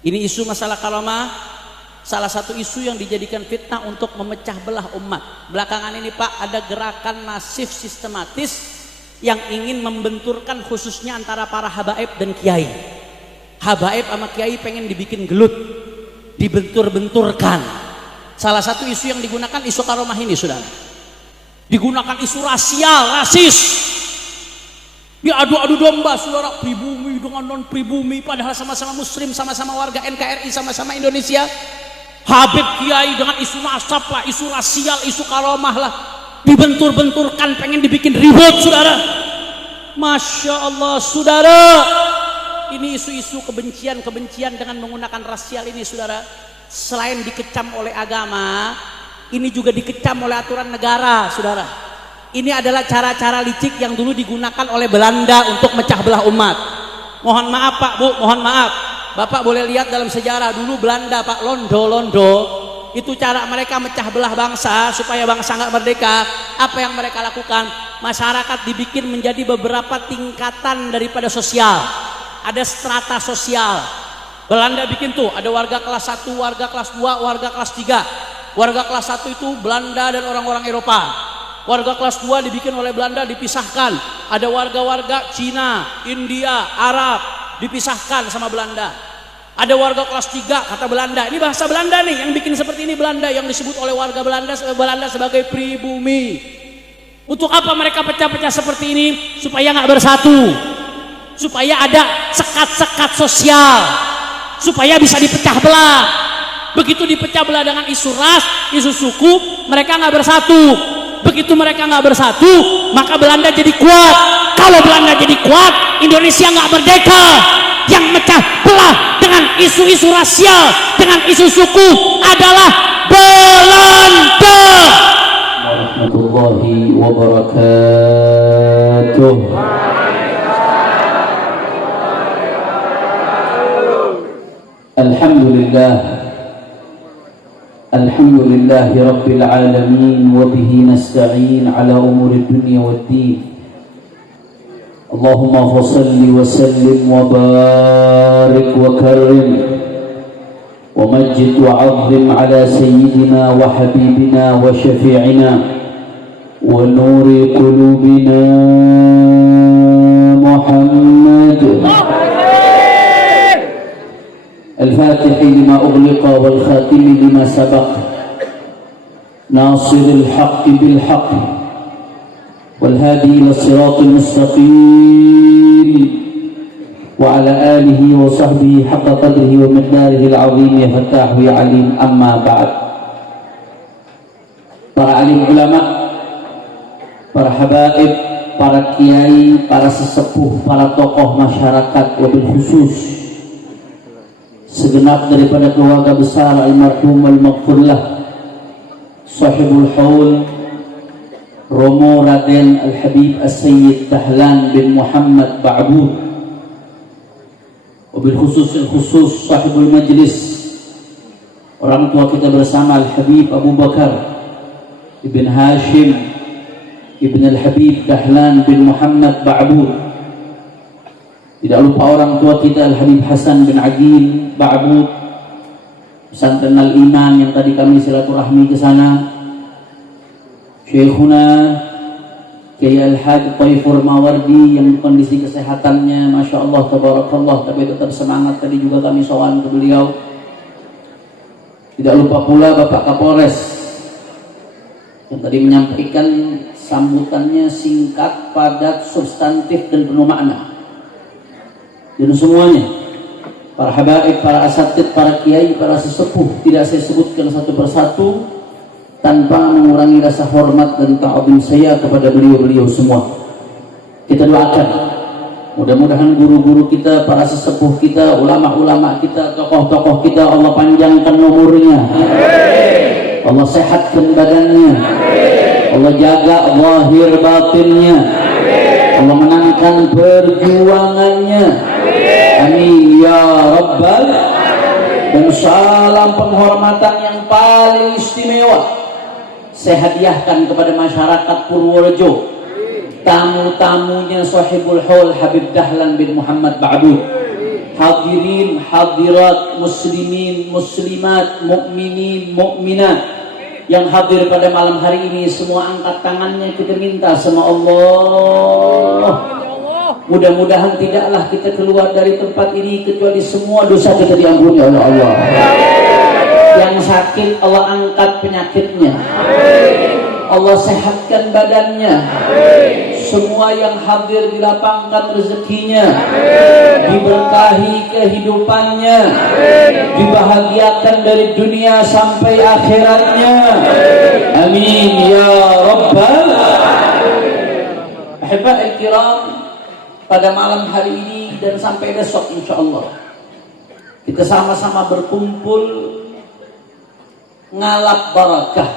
Ini isu masalah karomah, salah satu isu yang dijadikan fitnah untuk memecah belah umat. Belakangan ini Pak, ada gerakan masif sistematis yang ingin membenturkan khususnya antara para habaib dan kiai. Habaib sama kiai pengen dibikin gelut, dibentur-benturkan. Salah satu isu yang digunakan isu karomah ini, saudara. Digunakan isu rasial, rasis. Diadu-adu domba, saudara, pribumi dengan non pribumi, padahal sama-sama muslim, sama-sama warga NKRI, sama-sama Indonesia. Habib kiai dengan isu nasab lah, isu rasial, isu karomah lah, dibentur-benturkan, pengen dibikin ribut, saudara. Masya Allah, saudara, ini isu-isu kebencian dengan menggunakan rasial ini, saudara. Selain dikecam oleh agama, ini juga dikecam oleh aturan negara, saudara. Ini adalah cara-cara licik yang dulu digunakan oleh Belanda untuk mecah belah umat. Mohon maaf Pak, Bu, mohon maaf. Bapak boleh lihat dalam sejarah dulu Belanda Pak, londo itu cara mereka mecah belah bangsa supaya bangsa nggak merdeka. Apa yang mereka lakukan? Masyarakat dibikin menjadi beberapa tingkatan daripada sosial. Ada strata sosial. Belanda bikin tuh ada warga kelas 1, warga kelas 2, warga kelas 3. Warga kelas 1 itu Belanda dan orang-orang Eropa. Warga kelas 2 dibikin oleh Belanda, dipisahkan. Ada warga-warga Cina, India, Arab, dipisahkan sama Belanda. Ada warga kelas 3 kata Belanda. Ini bahasa Belanda nih yang bikin seperti ini, Belanda yang disebut oleh warga Belanda sebagai pribumi. Untuk apa mereka pecah-pecah seperti ini? Supaya nggak bersatu. Supaya ada sekat-sekat sosial. Supaya bisa dipecah belah. Begitu dipecah belah dengan isu ras, isu suku, mereka nggak bersatu. Begitu mereka nggak bersatu, maka Belanda jadi kuat. Kalau Belanda jadi kuat, Indonesia nggak merdeka. Yang mecah belah dengan isu-isu rasial, dengan isu suku adalah Belanda. Warahmatullahi wabarakatuh. Alhamdulillah. Alhamdulillahi Rabbil Alamin. Wabihi nasta'in ala umuri dunia wad din. Allahumma fasalli wa sallim wa barik wa karim wa majid wa azim ala sayyidina wa habibina wa syafi'ina wa nuri qulubina Muhammad الفاتح لما أغلق والخاتم لما سبق ناصر الحق بالحق والهادي إلى الصراط المستقيم وعلى آله وصحبه حق قدره ومقداره العظيم يا فتاح يا عليم. أما بعد. Para alim ulama, para habaib, para kiai, para sesepuh, para tokoh masyarakat, wabil khusus segenap daripada keluarga besar almarhum al-maghfurlah sahibul haul Romo Raden Al-Habib As-Sayyid Dahlan bin Muhammad Ba'bud, wabil khusus sahibul majlis, orang tua kita bersama Al-Habib Abu Bakar Ibn Hashim Ibn Al-Habib Dahlan bin Muhammad Ba'bud. Tidak lupa orang tua kita Al-Habib Hasan bin Agil Ba'bud, pesantren Al-Iman yang tadi kami silaturahmi ke sana. Syekhuna Kiai Al-Haj Taifur Mawardi yang kondisi kesehatannya Masya Allah tabarakallah tapi tetap semangat, tadi juga kami sowan ke beliau. Tidak lupa pula Bapak Kapolres yang tadi menyampaikan sambutannya singkat, padat, substantif dan penuh makna. Dan semuanya, para habaib, para asatid, para kiai, para sesepuh, tidak saya sebutkan satu persatu tanpa mengurangi rasa hormat dan ta'zim saya kepada beliau-beliau semua. Kita doakan, mudah-mudahan guru-guru kita, para sesepuh kita, ulama-ulama kita, tokoh-tokoh kita, Allah panjangkan umurnya, Allah sehatkan badannya, Allah jaga zahir batinnya, Allah menangkan perjuangannya. Amin ya Rabbal. Dan salam penghormatan yang paling istimewa saya hadiahkan kepada masyarakat Purworejo, tamu-tamunya Sahibul Haul Habib Dahlan bin Muhammad Ba'bud. hadirin, hadirat, muslimin, muslimat, mukminin, mukminat yang hadir pada malam hari ini, semua angkat tangannya, kita minta sama Allah. Mudah-mudahan tidaklah kita keluar dari tempat ini kecuali semua dosa kita diampuni oleh Allah. Yang sakit Allah angkat penyakitnya, Allah sehatkan badannya. Semua yang hadir dilapangkan rezekinya, diberkahi kehidupannya, dibahagiakan dari dunia sampai akhiratnya. Amin ya rabbal ahiba'il kiram. Pada malam hari ini dan sampai besok insyaallah kita sama-sama berkumpul ngalap barakah,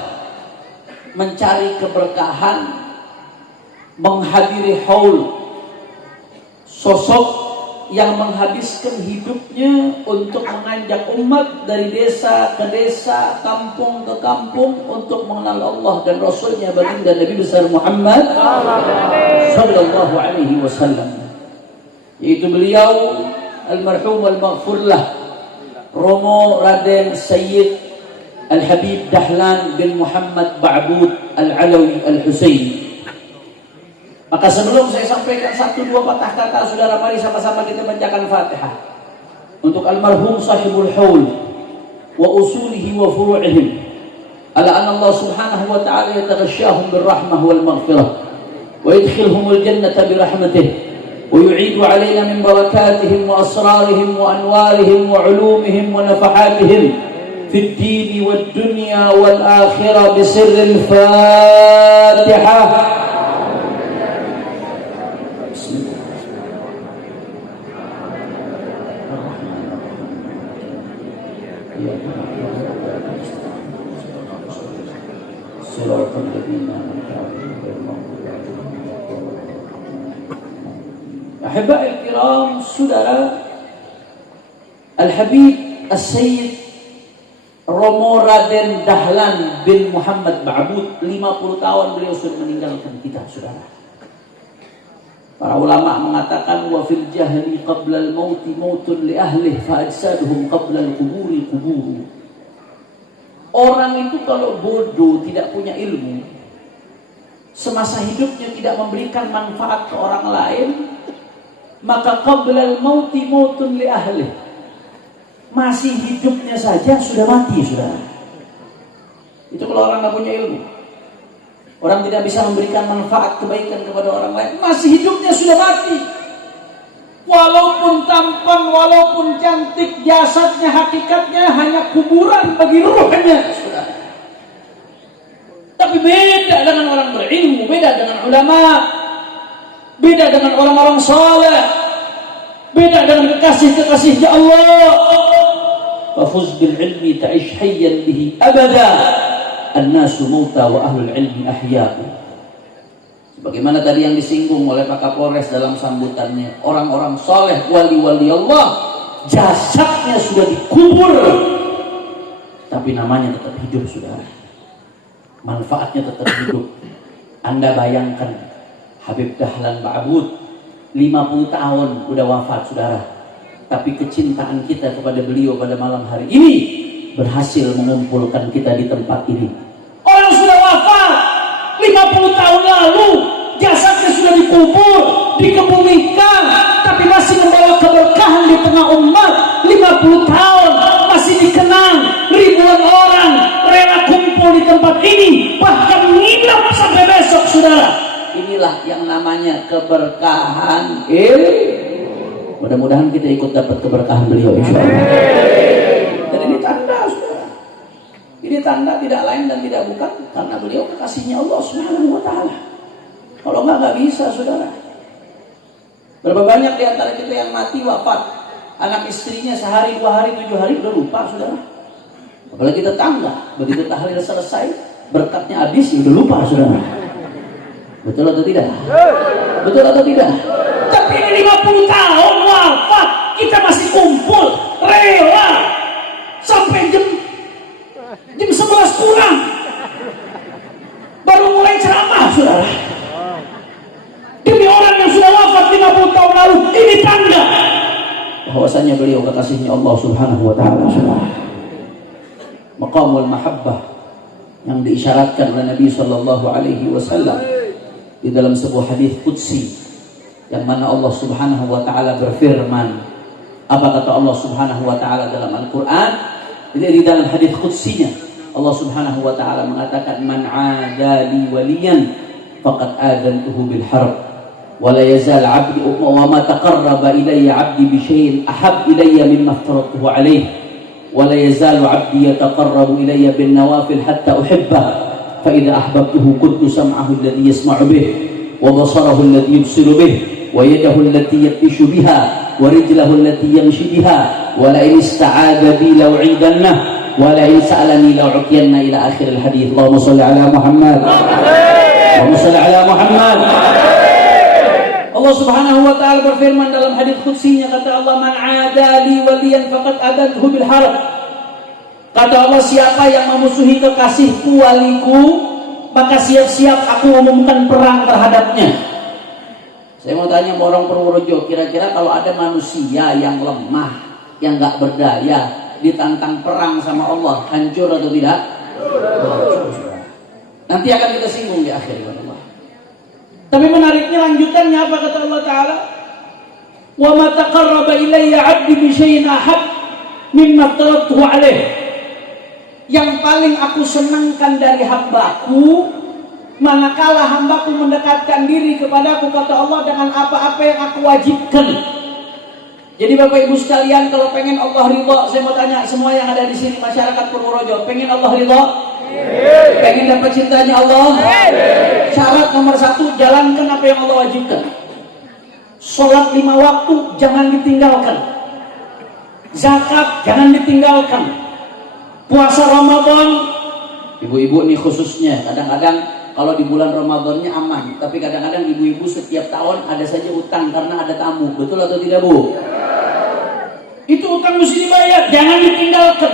mencari keberkahan, menghadiri haul sosok yang menghabiskan hidupnya untuk mengajak umat dari desa ke desa, kampung ke kampung untuk mengenal Allah dan Rasulnya baginda Nabi besar Muhammad sallallahu alaihi wasallam, yaitu beliau almarhum al-maghfurlah Romo Raden Sayyid Al-Habib Dahlan bin Muhammad Ba'bud Al-Alawi Al-Husaini. Maka sebelum saya sampaikan satu dua patah kata, saudara, mari sama-sama kita bacakan Fatihah untuk almarhum sahibul haul wa usulihi wa furu'ihim. Ala anna Allah subhanahu wa ta'ala yataghashshahum birrahmah wal maghfirah wa yadkhilhumul jannata birahmatih wa yu'idu alayna min barakatihim wa asrarihim wa anwarihim wa ulumihim wa nafahatihim fid dini wad dunya wal akhirah bisirril Fatihah. Ahiba'il kiram, saudara, Al-Habib As-Sayyid Romo Raden Dahlan bin Muhammad Ba'bud, 50 tahun beliau sudah meninggalkan kita, saudara. Para ulama mengatakan wa fil jahli qabla al-mauti mautun li ahlihi fa ajsaduhum qabla al-quburi qubur. Orang itu kalau bodoh, tidak punya ilmu, semasa hidupnya tidak memberikan manfaat ke orang lain, maka qablal mauti mautun li ahli, masih hidupnya saja sudah mati, saudara. Itu kalau orang nggak punya ilmu, orang tidak bisa memberikan manfaat kebaikan kepada orang lain, masih hidupnya sudah mati. Walaupun tampan, walaupun cantik, jasadnya, hakikatnya hanya kuburan bagi ruhnya, saudara. Tapi beda dengan orang berilmu, beda dengan ulama, beda dengan orang-orang saleh, beda dengan kekasih-kekasihnya Allah. Fafuz bil ilmi ta'ish hayyan bihi abada, an-nasu mauta wa ahlul ilmi ahya'u. Sebagaimana tadi yang disinggung oleh Pak Kapolres dalam sambutannya, orang-orang saleh, wali-wali Allah, jasadnya sudah dikubur, tapi namanya tetap hidup, saudara. Manfaatnya tetap hidup. Anda bayangkan Habib Dahlan Ba'bud 50 tahun udah wafat, saudara, tapi kecintaan kita kepada beliau pada malam hari ini berhasil mengumpulkan kita di tempat ini. Orang sudah wafat 50 tahun lalu, jasadnya sudah dikubur, dikebumikan, tapi masih membawa keberkahan di tengah umat. 50 tahun masih dikenang, ribuan orang rela kumpul di tempat ini, bahkan menginap sampai besok, saudara. Inilah yang namanya keberkahan. Mudah-mudahan kita ikut dapat keberkahan beliau, insyaallah. Dan ini tanda, saudara. Ini tanda tidak lain dan tidak bukan karena beliau kekasihnya Allah Subhanahu wa ta'ala. Kalau nggak bisa, saudara. Berapa banyak di antara kita yang mati wafat, anak istrinya sehari, 2 hari, 7 hari udah lupa, saudara. Apalagi tetangga, begitu tahlil selesai, berkatnya habis, ya udah lupa, saudara. Betul atau tidak? Betul atau tidak? Tapi ini 50 tahun wafat, kita masih kumpul, rela sampai jam 11 pulang, baru mulai ceramah, saudara. Demi orang yang sudah wafat 50 tahun lalu, ini tanda bahwasanya beliau kekasihnya Allah Subhanahu wa taala. Maqamul mahabbah yang diisyaratkan oleh Nabi sallallahu alaihi wasallam di dalam sebuah hadis qudsi, yang mana Allah Subhanahu wa taala berfirman. Apa kata Allah Subhanahu wa taala dalam Al-Qur'an? Di dalam hadis qutsinya Allah Subhanahu wa taala mengatakan, man 'adali waliyan faqad adantuhu bil harb wa la yazal 'abdi wa ma taqarraba ilayya 'abdi bi syai'in ahab ilayya mimma aftaradtuhu 'alayhi wa la yazalu 'abdi yataqarrabu ilayya bin nawafil hatta uhibbah fa idza ahbabtuhu kuntu sam'ahu alladhi yasma'u bih wa basarahu alladhi yubsiru bih wa yadahu allati yabtishu biha wa rijlahu allati yamshi biha wa la in ista'adha bi la'u'idanna wa la in sa'alani la'u'tiyanna ila akhir al-hadits. Allahumma shalli ala Muhammad. Allahumma shalli ala Muhammad. Allah Subhanahu wa taala berfirman dalam hadis qutsinya, kata Allah, man 'adali waliyan faqad adantuhu bil harb. Kata Allah, siapa yang memusuhi kekasihku, waliku, maka siap-siap aku umumkan perang terhadapnya. Saya mau tanya sama orang Purworejo, kira-kira kalau ada manusia yang lemah, yang gak berdaya, ditantang perang sama Allah, hancur atau tidak? Nanti akan kita singgung di akhir Allah. Tapi menariknya lanjutannya apa kata Allah Ta'ala? Wa ma taqarraba ilayya 'abdi bi syai'in ahab mimma taraktuhu 'alaih. Yang paling aku senangkan dari hambaku, manakala hambaku mendekatkan diri kepadaku, kata Allah, dengan apa-apa yang aku wajibkan. Jadi Bapak Ibu sekalian, kalau pengen Allah ridha, saya mau tanya semua yang ada di sini, masyarakat Purworejo, pengen Allah ridha? Pengen dapat cintanya Allah? Syarat nomor 1, jalankan apa yang Allah wajibkan. Sholat 5 waktu jangan ditinggalkan, zakat jangan ditinggalkan, puasa Ramadan. Ibu-ibu nih khususnya, kadang-kadang kalau di bulan Ramadannya aman, tapi kadang-kadang ibu-ibu setiap tahun ada saja utang karena ada tamu. Betul atau tidak, Bu? Itu utang mesti dibayar, jangan ditinggalkan.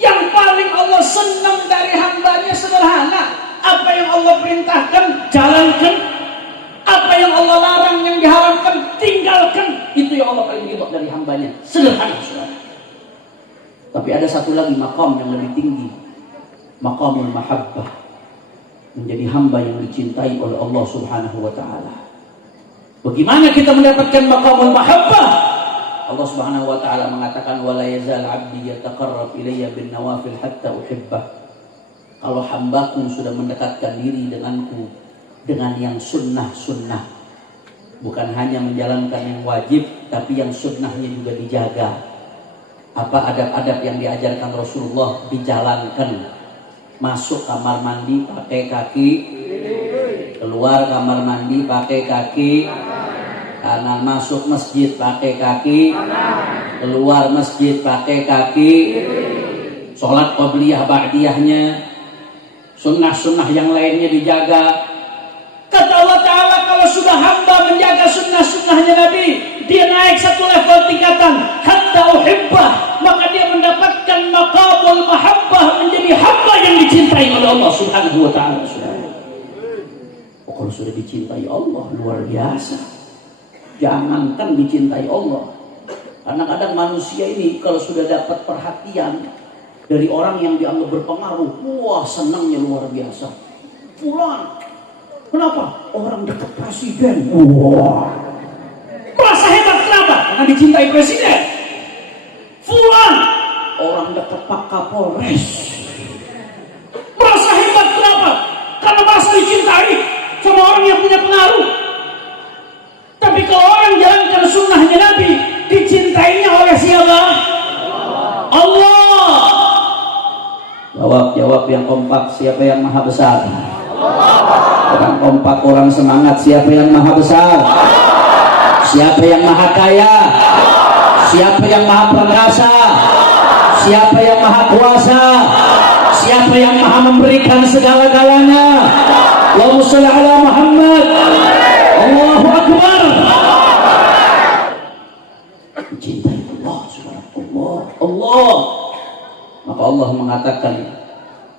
Yang paling Allah senang dari hambanya sederhana, apa yang Allah perintahkan jalankan, apa yang Allah larang, yang diharamkan tinggalkan. Itu yang Allah paling ridha dari hambanya, sederhana, saudara. Tapi ada satu lagi maqam yang lebih tinggi, maqamul mahabbah, menjadi hamba yang dicintai oleh Allah Subhanahu wa taala. Bagaimana kita mendapatkan maqamul mahabbah? Allah Subhanahu wa taala mengatakan, wala yazal 'abdi yataqarrab ilayya bin nawafil hatta uhibbah. Kalau hambaku sudah mendekatkan diri denganku dengan yang sunnah-sunnah, bukan hanya menjalankan yang wajib, tapi yang sunnahnya juga dijaga. Apa adab-adab yang diajarkan Rasulullah dijalankan. Masuk kamar mandi pakai kaki, keluar kamar mandi pakai kaki kanan, masuk masjid pakai kaki, keluar masjid pakai kaki, sholat qobliyah ba'diyahnya, sunnah-sunnah yang lainnya dijaga. Kata Allah Ta'ala, kalau sudah hamba menjaga sunnah-sunnahnya Nabi, dia naik satu level tingkatan, hatta uhibbah, maka dia mendapatkan maqamul mahabbah, menjadi hamba yang dicintai oleh Allah Subhanahu wa taala. Kalau sudah dicintai Allah, luar biasa. Jangankan dicintai Allah, kadang-kadang manusia ini kalau sudah dapat perhatian dari orang yang dianggap berpengaruh, wah senangnya luar biasa. Fulan, kenapa? Orang dekat presiden. Wah, merasa hebat, kenapa? Karena dicintai presiden. Fulan, orang dekat Pak Kapolres, merasa hebat, kenapa? Karena merasa dicintai sama orang yang punya pengaruh. Tapi kalau orang jalankan sunnahnya Nabi, dicintainya oleh siapa? Allah. Jawab yang kompak, siapa yang maha besar? Orang kompak, orang semangat, siapa yang maha besar? Siapa yang maha kaya? Siapa yang maha perkasa? Siapa yang maha kuasa? Siapa yang maha memberikan segala-galanya? Allahumma shalli ala Muhammad. Allahu Akbar. Mencintai Allah Subhanahu Allah. Maka Allah mengatakan,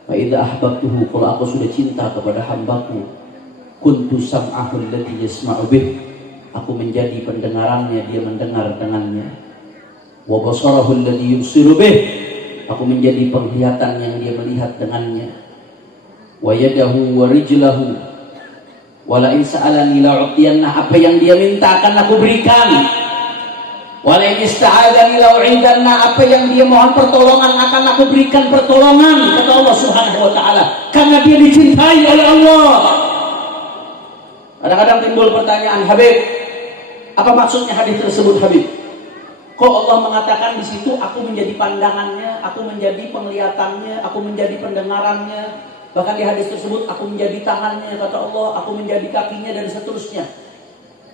fa idza ahbabtuhu, kalau aku sudah cinta kepada hambaku, kuntu sam'ahu alladhi yasma'u bih, aku menjadi pendengarannya, dia mendengar dengannya. wa basarahu alladhi yubsiru bih, aku menjadi penglihatan yang dia melihat dengannya, wa yadahu wa rijlahu wa la in sa'alani la'utiyanna, apa yang dia minta akan aku berikan, wa la in ista'adani la'u'idanna, apa yang dia mohon pertolongan akan aku berikan pertolongan, kata Allah Subhanahu wa taala, karena dia dicintai oleh Allah. Kadang-kadang timbul pertanyaan, Habib, apa maksudnya hadis tersebut, Habib? Kok Allah mengatakan di situ aku menjadi pandangannya, aku menjadi penglihatannya, aku menjadi pendengarannya, bahkan di hadis tersebut aku menjadi tangannya, kata Allah, aku menjadi kakinya, dan seterusnya.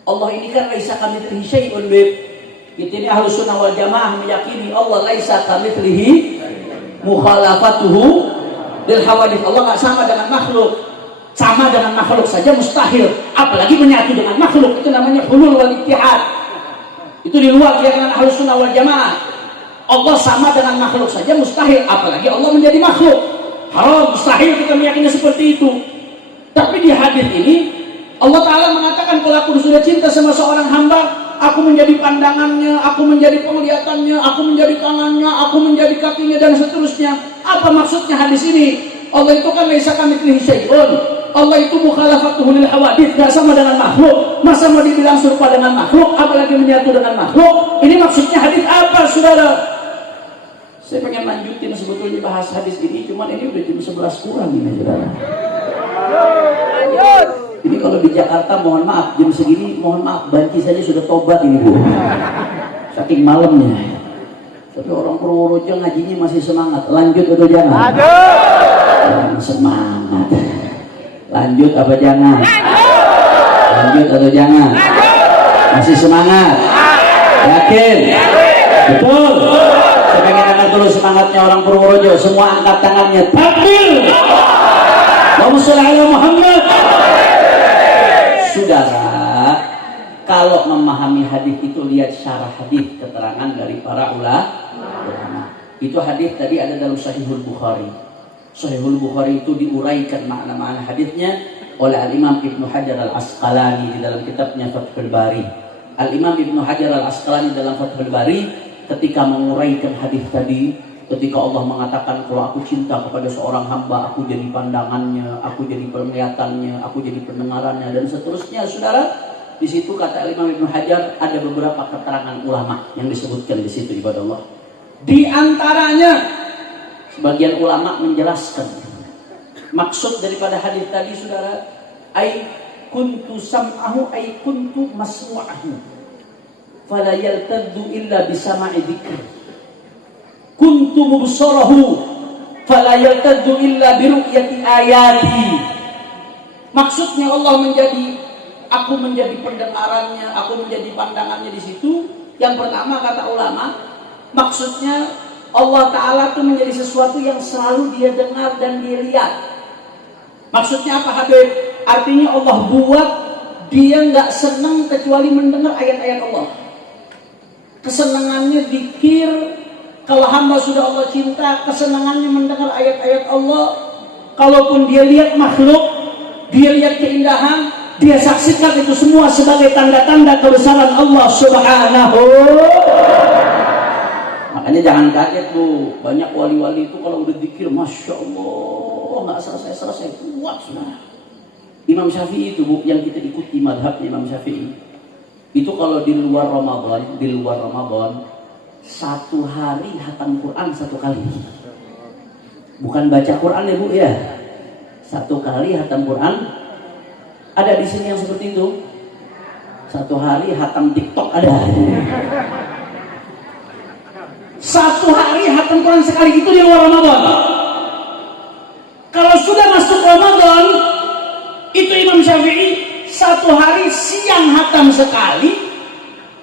Allah ini kan laisa kamitslihi syai'un, Bib. Kita ini Ahlus Sunnah wal Jamaah meyakini Allah laisa kamitslihi mukhalafatuhu lil hawadits. Allah enggak sama dengan makhluk. Sama dengan makhluk saja mustahil, apalagi menyatu dengan makhluk. Itu namanya hulul wal ittihad. Itu di luar keyakinan Ahlus Sunnah wal Jamaah. Allah sama dengan makhluk saja mustahil, apalagi Allah menjadi makhluk. Haram, mustahil kita meyakini seperti itu. Tapi di hadis ini Allah Ta'ala mengatakan, kalau aku sudah cinta sama seorang hamba, aku menjadi pandangannya, aku menjadi penglihatannya, aku menjadi tangannya, aku menjadi kakinya, dan seterusnya. Apa maksudnya hadis ini? Allah itu kan laisa kamitslihi syai'un. Allah itu mukhalafatuhu lil hawadits, gak sama dengan makhluk. Masa mau dibilang serupa dengan makhluk, apalagi menyatu dengan makhluk? Ini maksudnya hadis apa, saudara? Saya pengen lanjutin sebetulnya bahas hadis ini, cuman ini udah jam 11 kurang ini, saudara. Ini kalau di Jakarta, mohon maaf, jam segini, mohon maaf, banci saja sudah tobat ini, Bu. Saking malamnya. Tapi orang Purworejo ngajinya masih semangat. Lanjut atau jangan? Semangat. Lanjut apa jangan? Lanjut atau jangan? Masih semangat? Yakin? Betul? Saya pengen dengar dulu semangatnya orang Purworejo. Semua angkat tangannya. Takbir! Allahumma sholli ala Muhammad. Saudara, kalau memahami hadis itu, lihat syarah hadis, keterangan dari para ulama. Itu hadis tadi ada dalam Sahihul Bukhari. Sahihul Bukhari itu diuraikan makna-makna hadisnya oleh Al-Imam Ibnu Hajar Al-Asqalani di dalam kitabnya Fathul Bari. Al-Imam Ibnu Hajar Al-Asqalani dalam Fathul Bari ketika menguraikan hadis tadi, ketika Allah mengatakan kalau aku cinta kepada seorang hamba, aku jadi pandangannya, aku jadi penglihatannya, aku jadi pendengarannya, dan seterusnya, saudara. Di situ kata Imam Ibnu Hajar ada beberapa keterangan ulama yang disebutkan di situ, ibadah Allah. Di antaranya sebagian ulama menjelaskan maksud daripada hadis tadi, saudara, ai kuntu sam'ahu ai kuntu masmu'ahu fala yaltaddu illa bisama'i dzikri, kuntu mubsarahu fala yaltaddu illa biru'yati ayati. Maksudnya Allah aku menjadi pendengarannya, aku menjadi pandangannya di situ. Yang pertama kata ulama, maksudnya Allah Ta'ala itu menjadi sesuatu yang selalu dia dengar dan dia lihat. Maksudnya apa, Habib? Artinya Allah buat dia nggak senang kecuali mendengar ayat-ayat Allah. Kesenangannya zikir. Kalau hamba sudah Allah cinta, kesenangannya mendengar ayat-ayat Allah. Kalaupun dia lihat makhluk, dia lihat keindahan, dia saksikan itu semua sebagai tanda-tanda kebesaran Allah Subhanahu. Makanya jangan kaget, Bu. Banyak wali-wali itu kalau udah zikir, Masya Allah, nggak selesai-selesai, kuat, saudara. Imam Syafi'i itu, Bu, yang kita ikuti madhabnya Imam Syafi'i, itu kalau di luar Ramadan, satu hari hatam Quran satu kali. Bukan baca Quran ya, Bu, ya. Satu kali hatam Quran. Ada di sini yang seperti itu. Satu hari hatam TikTok ada. Satu hari hatam Quran sekali, itu di luar Ramadan. Kalau sudah masuk Ramadan, itu Imam Syafi'i satu hari siang hatam sekali,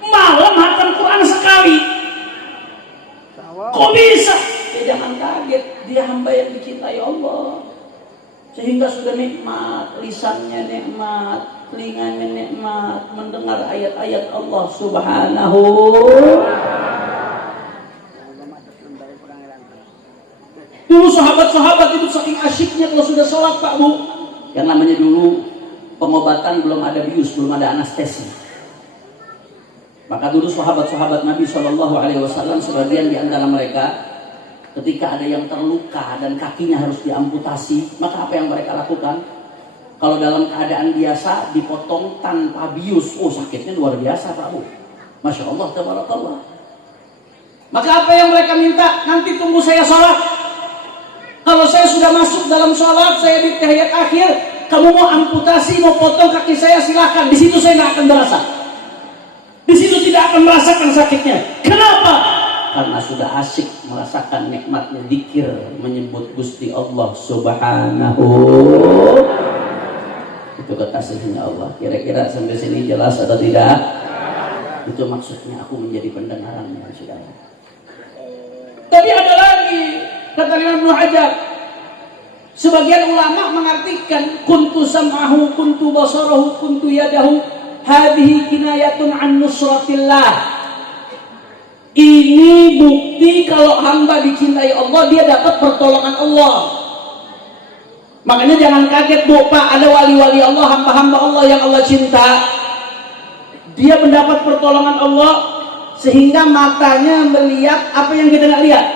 malam hatam Quran sekali. Kok bisa? Ya jangan kaget, dia hamba yang dicintai Allah. Sehingga sudah nikmat, lisannya nikmat, telinganya nikmat, mendengar ayat-ayat Allah Subhanahu. Dulu sahabat-sahabat itu saking asyiknya kalau sudah sholat, Pak, Bu. Yang namanya dulu pengobatan belum ada bius, belum ada anestesi. Maka dulu sahabat-sahabat Nabi Shallallahu Alaihi Wasallam sebagian di antara mereka ketika ada yang terluka dan kakinya harus diamputasi, maka apa yang mereka lakukan? Kalau dalam keadaan biasa dipotong tanpa bius, oh sakitnya luar biasa Pak Bu. Masya Allah, tabarakallah. Maka apa yang mereka minta? Nanti tunggu saya sholat. Kalau saya sudah masuk dalam sholat, saya di tahiyat akhir, kamu mau amputasi, mau potong kaki saya, silakan. Di situ saya nggak akan merasa. Di situ tidak akan merasakan sakitnya. Kenapa? Karena sudah asyik merasakan nikmatnya zikir, menyebut Gusti Allah Subhanahu. Itu kekasihnya Allah. Kira-kira sampai sini jelas atau tidak? Itu maksudnya aku menjadi pendengarannya, saudara. Tapi ada lagi, kata Imam Ibnu Hajar, sebagian ulama mengartikan kuntu sam'ahu, kuntu basarahu, kuntu yadahu, hadhihi kinayatun an nusratillah. Ini bukti kalau hamba dicintai Allah, dia dapat pertolongan Allah. Makanya jangan kaget Bu, Pak, ada wali-wali Allah, hamba-hamba Allah yang Allah cinta, dia mendapat pertolongan Allah sehingga matanya melihat apa yang kita nggak lihat,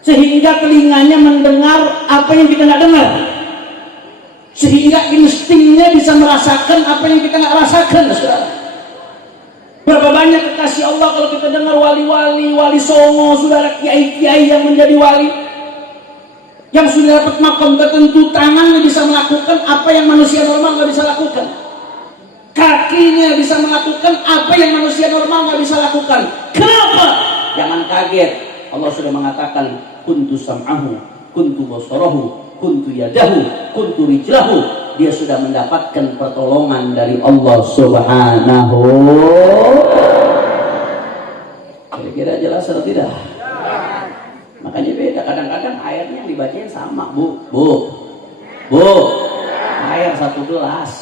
sehingga telinganya mendengar apa yang kita nggak dengar, sehingga instingnya bisa merasakan apa yang kita nggak rasakan, saudara. Berapa banyak kekasih Allah kalau kita dengar wali-wali, wali songo, saudara, kiai-kiai yang menjadi wali, yang sudah dapat makom tertentu, tangannya bisa melakukan apa yang manusia normal nggak bisa lakukan, kakinya bisa melakukan apa yang manusia normal nggak bisa lakukan. Kenapa? Jangan kaget, Allah sudah mengatakan kuntu sam'ahu, kuntu basarahu, kuntu yadahu, kuntu rijlahu. Dia sudah mendapatkan pertolongan dari Allah Subhanahu. Kira-kira jelas atau tidak? Makanya beda, kadang-kadang airnya yang dibacain sama Bu, air 1 gelas,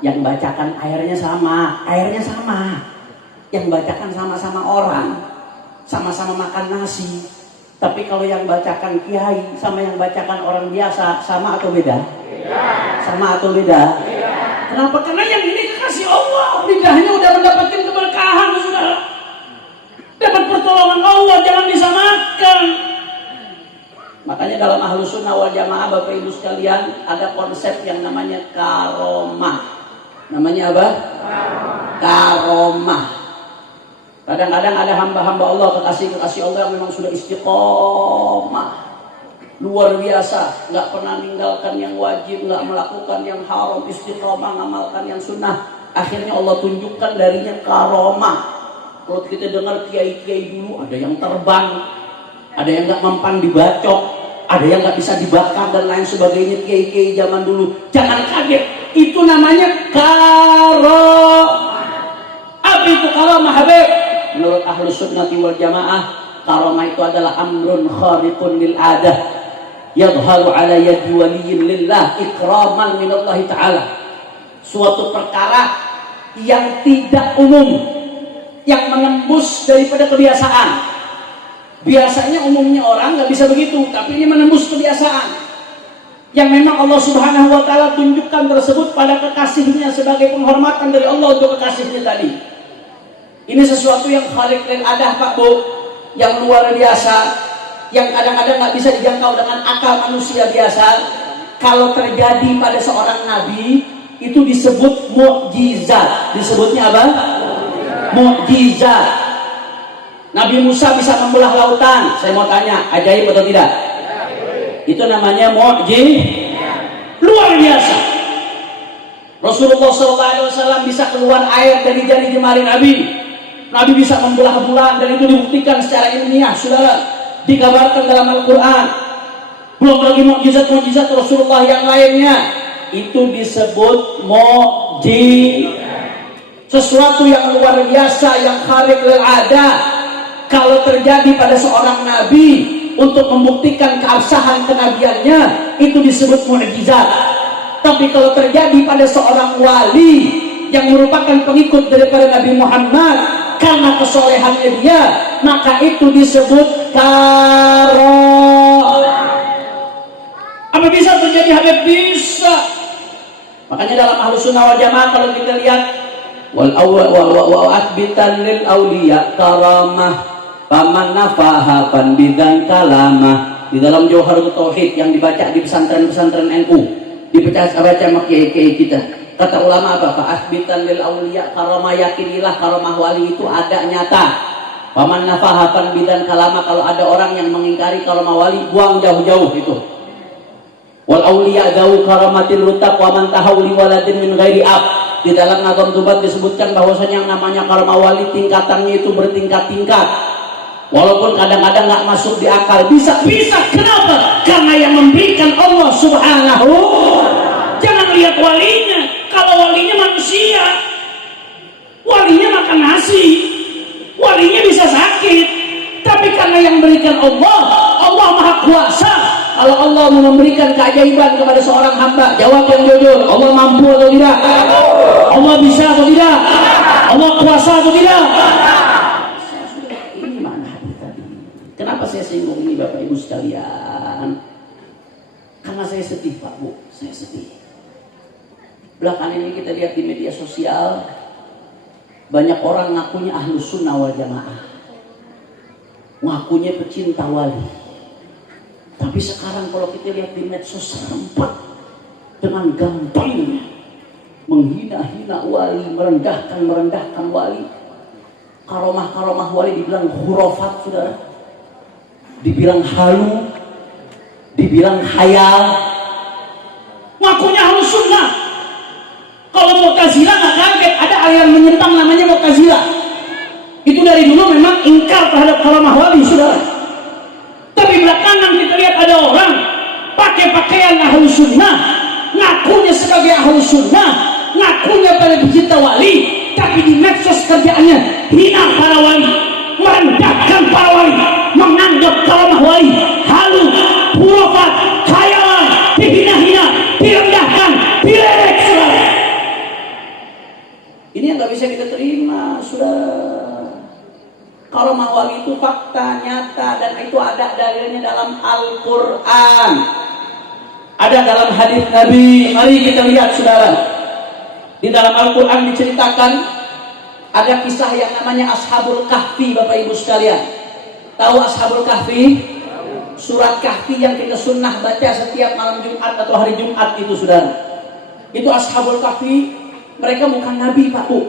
yang bacakan airnya sama, yang bacakan sama-sama orang, sama-sama makan nasi. Tapi kalau yang bacakan kiai sama yang bacakan orang biasa, sama atau beda? Sama atau beda? Kenapa? Karena yang ini kekasih Allah, lidahnya udah mendapatkan keberkahan, saudara. Dapat pertolongan Allah, jangan disamakan. Makanya dalam Ahlus Sunnah wal Jamaah, Bapak Ibu sekalian, ada konsep yang namanya karomah. Namanya apa? Karomah. Kadang-kadang ada hamba-hamba Allah, kekasih-kekasih Allah yang memang sudah istiqomah, luar biasa, nggak pernah meninggalkan yang wajib, nggak melakukan yang haram, istiqomah, ngamalkan yang sunnah. Akhirnya Allah tunjukkan darinya karomah. Kalau kita dengar kiai-kiai dulu, ada yang terbang, ada yang nggak mempan dibacok, ada yang nggak bisa dibakar dan lain sebagainya. Kiai-kiai zaman dulu, jangan kaget, itu namanya karomah. Apa itu karomah, Habib? Menurut Ahlus Sunnati wal Jamaah, karomah itu adalah amrun khariqun lil adah, yadharu ala yadi waliyin lillah ikraman minallahi ta'ala. Suatu perkara yang tidak umum, yang menembus daripada kebiasaan. Biasanya umumnya orang nggak bisa begitu, tapi ini menembus kebiasaan. Yang memang Allah Subhanahu wa Ta'ala tunjukkan tersebut pada kekasihnya sebagai penghormatan dari Allah untuk kekasihnya tadi. Ini sesuatu yang khariq lil adah, Pak Bu, yang luar biasa, yang kadang-kadang nggak bisa dijangkau dengan akal manusia biasa. Kalau terjadi pada seorang nabi, itu disebut mukjizat. Disebutnya apa? Mukjizat. Nabi Musa bisa membelah lautan. Saya mau tanya, ajaib atau tidak? Itu namanya mukjizat. Luar biasa. Rasulullah SAW bisa keluar air dari jari jemari Nabi. Nabi bisa membelah bulan, dan itu dibuktikan secara ilmiah, saudara. Dikabarkan dalam Al-Quran. Belum lagi mukjizat-mukjizat Rasulullah yang lainnya. Itu disebut mukjizat. Sesuatu yang luar biasa, yang khariq lil adah. Kalau terjadi pada seorang nabi untuk membuktikan keabsahan kenabiannya, itu disebut mukjizat. Tapi kalau terjadi pada seorang wali yang merupakan pengikut daripada Nabi Muhammad karena kesolehannya dia, maka itu disebut karomah. Apa bisa terjadi, Habib? Bisa. Makanya dalam Ahlus Sunnah wal Jamaah kalau kita lihat wa athbitan lil auliya karamah paman nafaha fan bidan kalamah. Di dalam Jauharut Tauhid yang dibaca di pesantren-pesantren NU, dibaca sama kiai-kiai kita, kata ulama apa? Fa athbitan lil auliya karamah, yakinilah karamah wali itu ada nyata. Paman nafaha fan bidan kalamah, kalau ada orang yang mengingkari karamah wali, buang jauh-jauh itu. Wal auliya dawu karamatin rutab wa man tahawli waladin min ghairi ab. Di dalam Nazam Tubat disebutkan bahwasanya yang namanya karamah wali tingkatannya itu bertingkat-tingkat. Walaupun kadang-kadang nggak masuk di akal, bisa. Kenapa? Karena yang memberikan Allah Subhanahu. Jangan lihat walinya. Kalau walinya manusia, walinya makan nasi, walinya bisa sakit. Tapi karena yang memberikan Allah, Allah Maha Kuasa. Kalau Allah mau memberikan keajaiban kepada seorang hamba, jawab yang jujur. Allah mampu atau tidak? Allah bisa atau tidak? Allah kuasa atau tidak? Ini mana hadis tadi? Kenapa saya singgung ini Bapak Ibu sekalian? Karena saya sedih Pak Bu, saya sedih. Belakangan ini kita lihat di media sosial, banyak orang ngakunya ahlus sunnah wal jamaah, ngakunya pecinta wali. Tapi sekarang kalau kita lihat di medsos sempat dengan gampangnya menghina-hina wali, merendahkan wali. Karomah wali dibilang khurafat, saudara. Dibilang halu, dibilang khayal. Ngakunya ahlus sunnah. Kalau Mu'tazilah nggak kaget, ada aliran menyimpang namanya Mu'tazilah. Itu dari dulu memang ingkar terhadap karomah wali, saudara. Tapi belakangan kita lihat ada orang pakai pakaian ahlus sunnah, ngakunya sebagai ahlus sunnah, ngakunya pada pecinta wali, tapi di medsos kerjaannya hina para wali, merendahkan para wali, menganggap karamah wali halu, khurafat, khayalan, dihina-hina, direndahkan, diledek, saudara. Ini yang nggak bisa kita terima, saudara. Karamah wali itu fakta nyata, dan itu ada dalilnya dalam Al-Quran, ada dalam hadis Nabi. Mari kita lihat, saudara. Di dalam Al-Quran diceritakan ada kisah yang namanya Ashabul Kahfi, Bapak Ibu sekalian. Tahu Ashabul Kahfi? Surat Kahfi yang kita sunnah baca setiap malam Jumat atau hari Jumat itu, saudara. Itu Ashabul Kahfi. Mereka bukan nabi Pak Bu.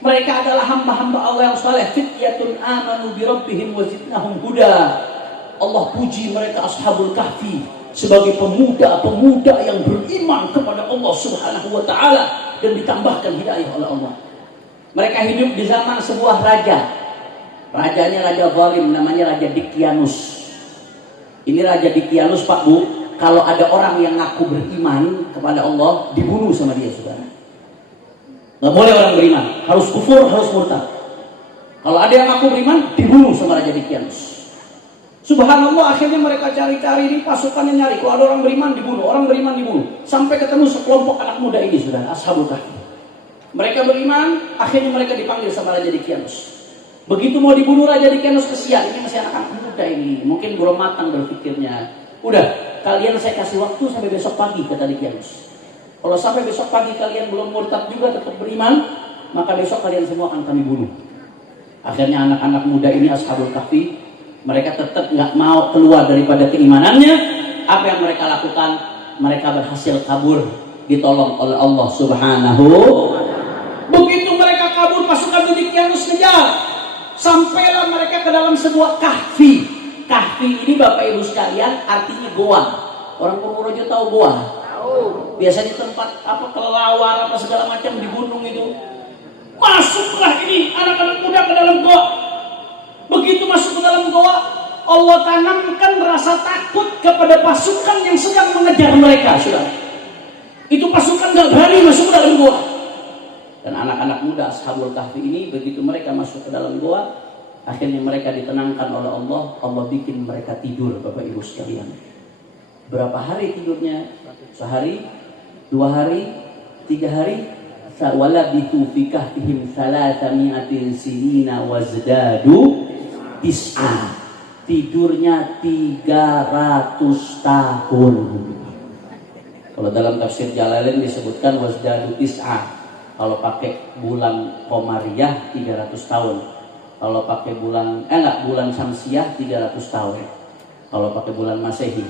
Mereka adalah hamba-hamba Allah yang saleh, fityatun amanu bi rabbihim wa zidnahum huda. Allah puji mereka Ashabul Kahfi sebagai pemuda-pemuda yang beriman kepada Allah Subhanahu wa taala dan ditambahkan hidayah oleh Allah. Mereka hidup di zaman sebuah raja. Rajanya raja zalim, namanya Raja Dicyanus. Ini Raja Dicyanus Pak Bu, kalau ada orang yang ngaku beriman kepada Allah, dibunuh sama dia, saudara. Nggak boleh orang beriman, harus kufur, harus murtad. Kalau ada yang ngaku beriman, dibunuh sama Raja Dicyanus. Subhanallah, akhirnya mereka cari-cari di pasukannya, nyari. Kalau ada orang beriman, dibunuh. Orang beriman, dibunuh. Sampai ketemu sekelompok anak muda ini, saudara, Ashabul Kahfi. Mereka beriman, akhirnya mereka dipanggil sama Raja Dicyanus. Begitu mau dibunuh Raja Dicyanus, kesian. Ini masih anak-anak muda ini, mungkin belum matang berpikirnya. Udah, kalian saya kasih waktu sampai besok pagi, kata Dicyanus. Kalau sampai besok pagi kalian belum murtad juga, tetap beriman, maka besok kalian semua akan kami bunuh. Akhirnya anak-anak muda ini Ashabul Kahfi, mereka tetap nggak mau keluar daripada keimanannya. Apa yang mereka lakukan? Mereka berhasil kabur, ditolong oleh Allah Subhanahu. Begitu mereka kabur, pasukan Dicyanus kejar. Sampailah mereka ke dalam sebuah kahfi. Kahfi ini Bapak Ibu sekalian artinya goa. Orang Purworejo tahu goa? Biasanya tempat apa, kelelawar apa segala macam di gunung itu. Masuklah ini anak-anak muda ke dalam goa. Begitu masuk ke dalam goa, Allah tanamkan rasa takut kepada pasukan yang sedang mengejar mereka, saudara. Itu pasukan gak berani masuk ke dalam goa. Dan anak-anak muda Ashabul Kahfi ini, begitu mereka masuk ke dalam goa, akhirnya mereka ditenangkan oleh Allah. Allah bikin mereka tidur, Bapak Ibu sekalian. Berapa hari tidurnya? Sehari, 2 hari, 3 hari. Walabithu fi kahfihim 300 sinina wazdadu tis'a. Tidurnya 300 tahun. Kalau dalam tafsir Jalalain disebutkan wazdadu tis'a. Kalau pakai bulan Komariah 300 tahun. Kalau pakai bulan bulan Syamsiah 300 tahun. Kalau pakai bulan Masehi,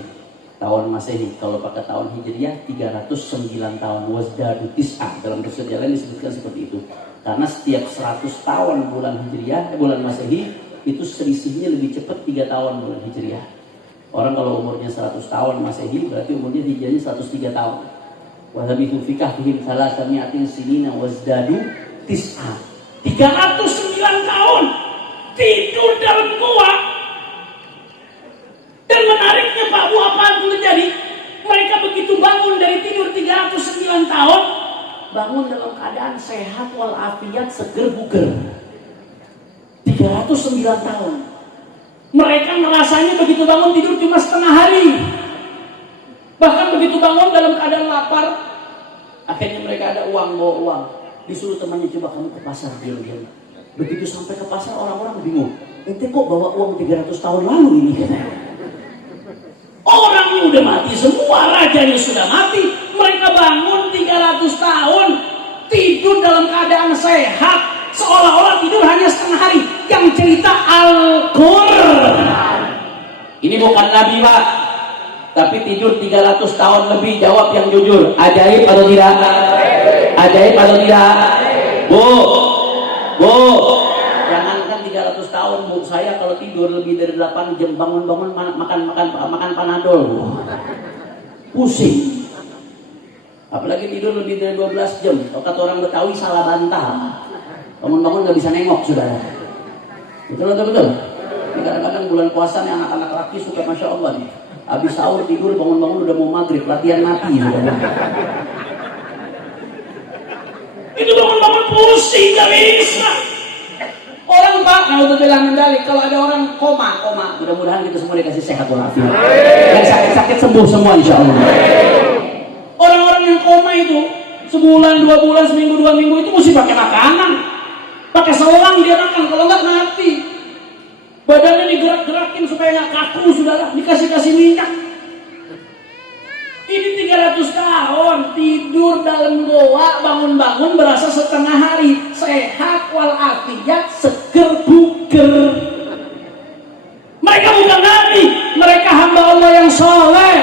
tahun Masehi. Kalau pakai tahun Hijriah 309 tahun. Wazdadu tis'ah, dalam persejarah disebutkan seperti itu. Karena setiap 100 tahun bulan Hijriah, bulan Masehi itu selisihnya lebih cepat 3 tahun bulan Hijriah. Orang kalau umurnya 100 tahun Masehi berarti umurnya Hijriahnya 103 tahun. Wa labithu fi kahfihim 300 sinina wazdadu tis'ah. 309 tahun tidur dalam gua. Dan menariknya Pak Bu, apa yang terjadi? Mereka begitu bangun dari tidur 309 tahun, bangun dalam keadaan sehat walafiat, seger buger. 309 tahun. Mereka ngerasanya begitu bangun tidur cuma setengah hari. Bahkan begitu bangun dalam keadaan lapar, akhirnya mereka ada uang, bawa uang. Disuruh temannya, coba kamu ke pasar diam-diam. Begitu sampai ke pasar, orang-orang bingung. Ente kok bawa uang 300 tahun lalu ini? Orangnya udah mati semua, rajanya sudah mati. Mereka bangun 300 tahun, tidur dalam keadaan sehat, seolah-olah tidur hanya setengah hari. Yang cerita Al-Qur'an. Ini bukan Nabi Pak, tapi tidur 300 tahun lebih. Jawab yang jujur, ajaib atau tidak? Ajaib atau tidak? Bu, jangankan 300 tahun Bu, saya kalau tidur lebih dari 8 jam bangun-bangun makan Panadol Bu. Pusing. Apalagi tidur lebih dari 12 jam. Kalau kata orang Betawi salah bantal. Bangun-bangun nggak bisa nengok saudara. Betul. Ini kadang-kadang bulan puasa nih anak-anak laki suka Masya Allah nih. Habis sahur tidur, bangun-bangun udah mau maghrib, latihan mati saudara. Itu bangun-bangun pusing, gak bisa. Orang Pak, naudzubillah min dzalik, kalau ada orang koma, mudah-mudahan kita semua dikasih sehat walafiat. Yang sakit-sakit sembuh semua insya Allah. Orang-orang yang koma itu sebulan, 2 bulan, seminggu, 2 minggu itu mesti pakai makanan, pakai selang dia makan, kalau nggak mati. Badannya digerak-gerakin supaya nggak kaku, saudara, dikasih minyak. Ini 300 tahun tidur dalam goa, bangun-bangun berasa setengah hari, sehat walafiat, seger buger. Mereka bukan nabi, mereka hamba Allah yang soleh.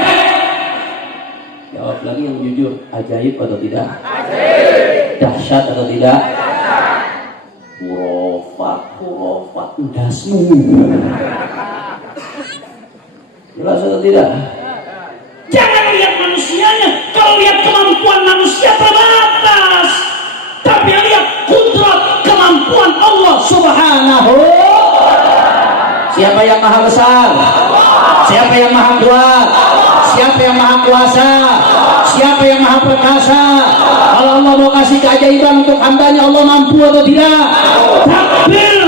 Jawab lagi yang jujur, ajaib atau tidak? Ajaib. Dahsyat atau tidak? Khurafat dasmu. Jelas atau tidak? Jangan lihat manusianya. Kalau lihat kemampuan manusia terbatas, tapi lihat kudrat kemampuan Allah Subhanahu. Siapa yang maha besar? Siapa yang maha kuat? Siapa yang maha kuasa? Siapa yang maha perkasa? Kalau Allah mau kasih keajaiban untuk hambanya, Allah mampu atau tidak? Takbir!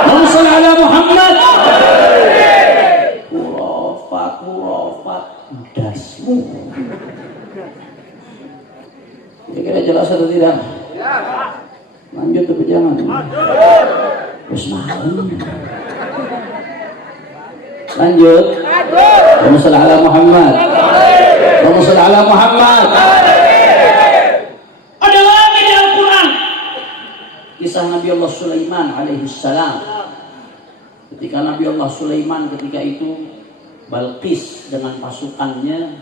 Allahumma shalli ala Muhammad. Khurafat dasmu. Kira-kira jelas atau tidak? Lanjut tapi jangan. Terus malam. Lanjut. Allahumma shalli ala Muhammad. Allahumma shalli ala Muhammad. Ada lagi di Al-Quran kisah Nabi Allah Sulaiman alaihissalam. Ketika Nabi Allah Sulaiman ketika itu Balqis dengan pasukannya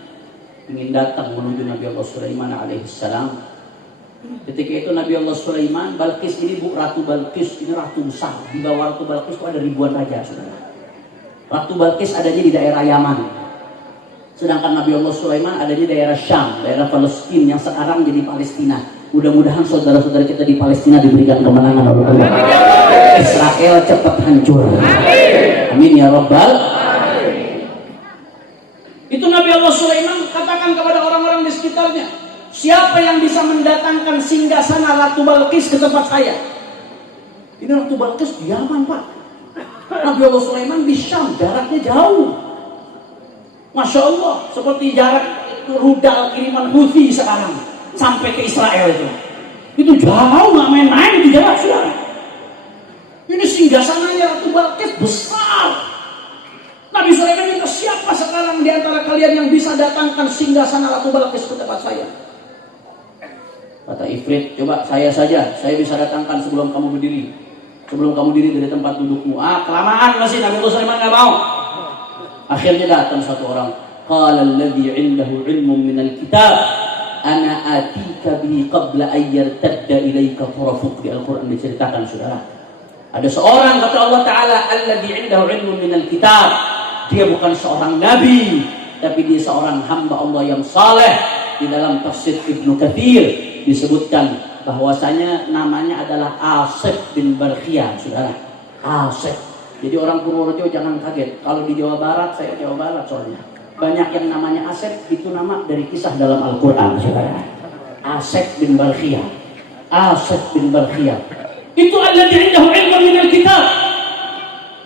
ingin datang menuju Nabi Allah Sulaiman alaihissalam. Ketika itu Nabi Allah Sulaiman, Balqis ini Bu, Ratu Balqis ini ratu besar. Di bawah Ratu Balqis itu ada ribuan raja, saudara. Ratu Balqis adanya di daerah Yaman, sedangkan Nabi Allah Sulaiman adanya di daerah Syam, daerah Palestina yang sekarang jadi Palestina. Mudah-mudahan saudara-saudara kita di Palestina diberikan kemenangan oleh Allah. Israel cepat hancur. Amin ya Rabbal. Itu Nabi Allah Sulaiman katakan kepada orang-orang di sekitarnya, siapa yang bisa mendatangkan singgasana Ratu Balqis ke tempat saya? Ini Ratu Balqis di Yaman Pak. Nabi Allah Sulaiman di Syam, jaraknya jauh. Masya Allah, seperti jarak rudal kiriman Houthi sekarang sampai ke Israel itu. Itu jauh, nggak main-main itu jarak sudah. Ini singgasananya Ratu Balqis besar. Nabi Sulaiman minta, siapa sekarang di antara kalian yang bisa datangkan singgasana Ratu Balqis ke tempat saya? Kata Ifrit, coba saya saja, saya bisa datangkan sebelum kamu berdiri. Sebelum kamu diri dari tempat dudukmu. Kelamaan masih, Nabi Sulaiman nggak mau. Akhirnya datang satu orang. Qala alladhi 'indahu 'ilmun minal kitab ana atika bihi qabla an yartadda ilayka tarafuk. Di Al-Quran diceritakan, saudara. Ada seorang, kata Allah Ta'ala, alladhi 'indahu 'ilmun minal kitab. Dia bukan seorang nabi, tapi dia seorang hamba Allah yang saleh. Di dalam tafsir Ibnu Katsir disebutkan bahwasanya namanya adalah Asif bin Barkhiyah, saudara. Asif. Jadi orang Purworejo jangan kaget. Kalau di Jawa Barat, saya Jawa Barat soalnya, banyak yang namanya Asif, itu nama dari kisah dalam Al-Quran, saudara. Asif bin Barkhiyah. Asif bin Barkhiyah. Itu alladzi indahu ilmun minal kitab.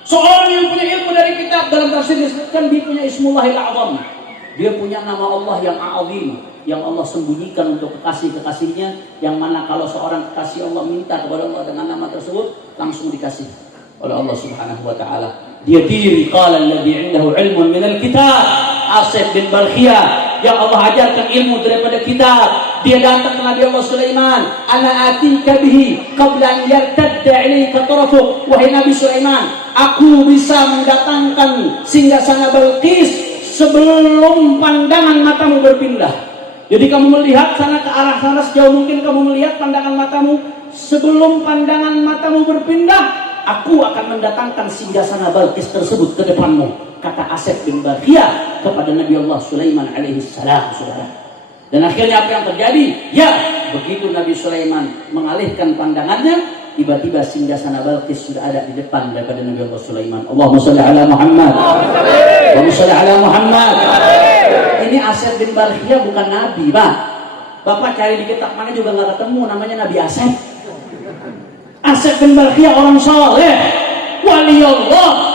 Seorang yang punya ilmu dari kitab. Dalam tafsir disebutkan dia punya Ismullahil A'zam. Dia punya nama Allah yang A'zim, yang Allah sembunyikan untuk kekasih-kekasihnya, yang mana kalau seorang kekasih Allah minta kepada Allah dengan nama tersebut, langsung dikasih oleh Allah Subhanahu wa Ta'ala. Dia diri, qala alladhi 'indahu 'ilmun minal kitab, Asif bin Barkhiyah, yang Allah ajarkan ilmu daripada kitab. Dia datang ke Nabi Allah Sulaiman, ana atika bihi qabla an yartadda ilayka tarafuk. Wahai Nabi Sulaiman, aku bisa mendatangkan singgasana Balqis sebelum pandangan matamu berpindah. Jadi kamu melihat sana ke arah sana sejauh mungkin kamu melihat pandangan matamu. Sebelum pandangan matamu berpindah, aku akan mendatangkan singgasana Balqis tersebut ke depanmu. Kata Asif bin Barkhiyah kepada Nabi Allah Sulaiman alaihi salam, saudara. Dan akhirnya apa yang terjadi? Ya, begitu Nabi Sulaiman mengalihkan pandangannya, tiba-tiba singgasana Balqis sudah ada di depan daripada Nabi Allah Sulaiman. Allahumma shalli ala Muhammad. Allahumma shalli ala Muhammad. Ini Asif bin Barkhiyah bukan nabi, Pak. Bapak cari di kitab mana juga nggak ketemu namanya Nabi Asif. Asif bin Barkhiyah orang saleh, wali Allah.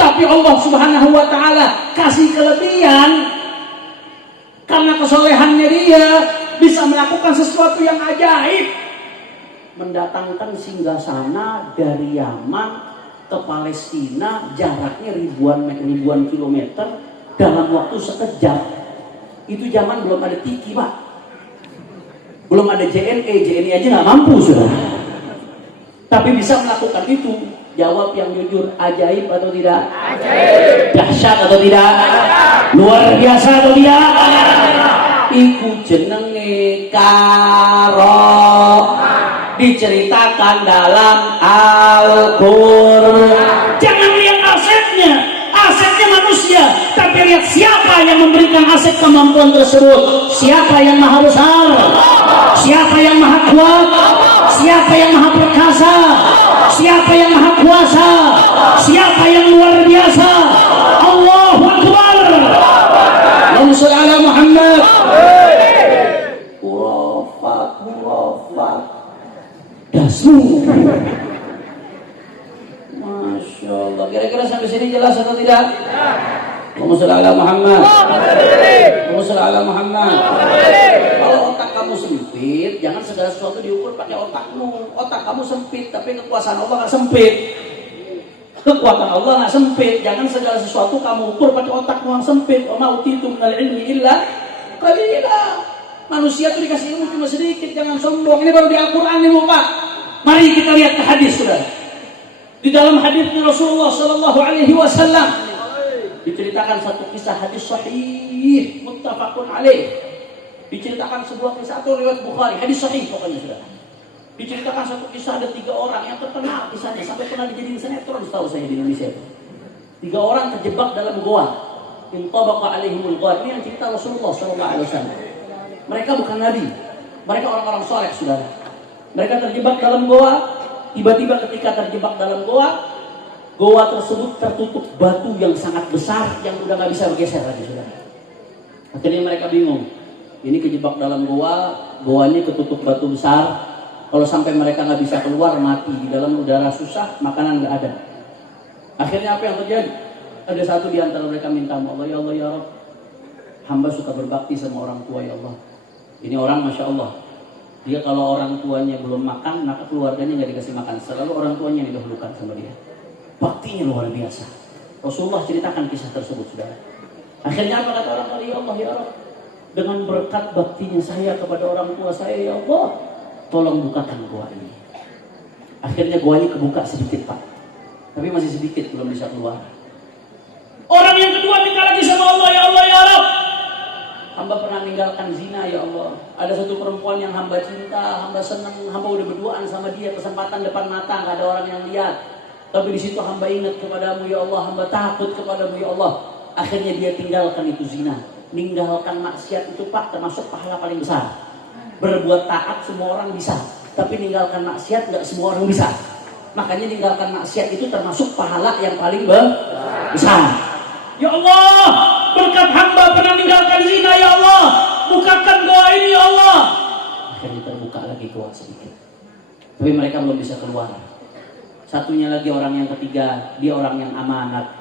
Tapi Allah Subhanahu wa Ta'ala kasih kelebihan karena kesolehannya dia bisa melakukan sesuatu yang ajaib, mendatangkan singgasana dari Yaman ke Palestina, jaraknya ribuan kilometer dalam waktu sekejap. Itu zaman belum ada tiki, Pak, belum ada JNE aja nggak mampu, sudah. Tapi bisa melakukan itu. Jawab yang jujur, ajaib atau tidak? Ajaib. Dahsyat atau tidak? Ajaib. Luar biasa atau tidak? Ajaib. Iku jenenge karo diceritakan dalam Al-Qur'an. Jangan lihat asetnya, asetnya manusia, tapi lihat siapa yang memberikan aset kemampuan tersebut. Siapa yang maha besar, siapa yang maha kuat, siapa yang maha perkasa, siapa yang maha kuasa, siapa yang luar biasa. Allahu Akbar. Allahumma shalli ala Muhammad. Hurufat dasmu. Masya Allah. Kira-kira sampai sini jelas atau tidak? Allahumma shalli ala Muhammad. Allahumma shalli ala Muhammad. Kalau otak kamu sempit, jangan segala sesuatu diukur pakai otakmu. Otak kamu sempit, tapi kekuasaan Allah nggak sempit. Kekuatan Allah nggak sempit. Jangan segala sesuatu kamu ukur pakai otakmu yang sempit. Wa ma utitu minal ilmi illa qalila. Manusia itu dikasih ilmu cuma sedikit, jangan sombong. Ini baru di Al-Quran nih, Pak. Mari kita lihat ke hadis, saudara. Di dalam hadis Rasulullah Sallallahu Alaihi Wasallam diceritakan satu kisah hadis sahih, muttafaqun alaih. Diceritakan sebuah kisah atau riwayat Bukhari, hadis sahih pokoknya, saudara. Diceritakan satu kisah, ada 3 orang yang terkenal kisahnya sampai pernah dijadiin sinetron, setahu saya di Indonesia. 3 orang terjebak dalam goa. Intabaqa alaihimul ghar. Ini yang cerita Rasulullah Sallallahu Alaihi Wasallam. Mereka bukan nabi, mereka orang-orang soleh, saudara. Mereka terjebak dalam goa. Tiba-tiba ketika terjebak dalam goa tersebut tertutup batu yang sangat besar yang udah nggak bisa bergeser lagi, saudara. Akhirnya mereka bingung. Ini kejebak dalam goanya ketutup batu besar. Kalau sampai mereka nggak bisa keluar, mati di dalam udara, susah, makanan nggak ada. Akhirnya apa yang terjadi? Ada satu di antara mereka minta, Allah ya Allah ya Rabb, hamba suka berbakti sama orang tua ya Allah. Ini orang Masya Allah, dia kalau orang tuanya belum makan, maka keluarganya nggak dikasih makan. Selalu orang tuanya yang didahulukan sama dia. Baktinya luar biasa. Rasulullah ceritakan kisah tersebut, saudara. Akhirnya apa kata orang tadi? Ya Allah ya Rabb, dengan berkat baktinya saya kepada orang tua saya, ya Allah, tolong bukakan gua ini. Akhirnya guanya kebuka sedikit Pak, tapi masih sedikit, belum bisa keluar. Orang yang kedua minta lagi sama Allah, ya Allah ya Rabb, hamba pernah meninggalkan zina ya Allah. Ada satu perempuan yang hamba cinta, hamba senang, hamba udah berduaan sama dia, kesempatan depan mata, nggak ada orang yang lihat. Tapi di situ hamba ingat kepadamu ya Allah, hamba takut kepadamu ya Allah. Akhirnya dia tinggalkan itu zina. Meninggalkan maksiat itu Pak termasuk pahala paling besar. Berbuat taat semua orang bisa, tapi meninggalkan maksiat nggak semua orang bisa. Makanya meninggalkan maksiat itu termasuk pahala yang paling besar. ya Allah, berkat hamba pernah meninggalkan zina ya Allah, bukakan goa ini ya Allah. Akhirnya terbuka lagi goa sedikit, tapi mereka belum bisa keluar. Satunya lagi orang yang ketiga, dia orang yang amanat,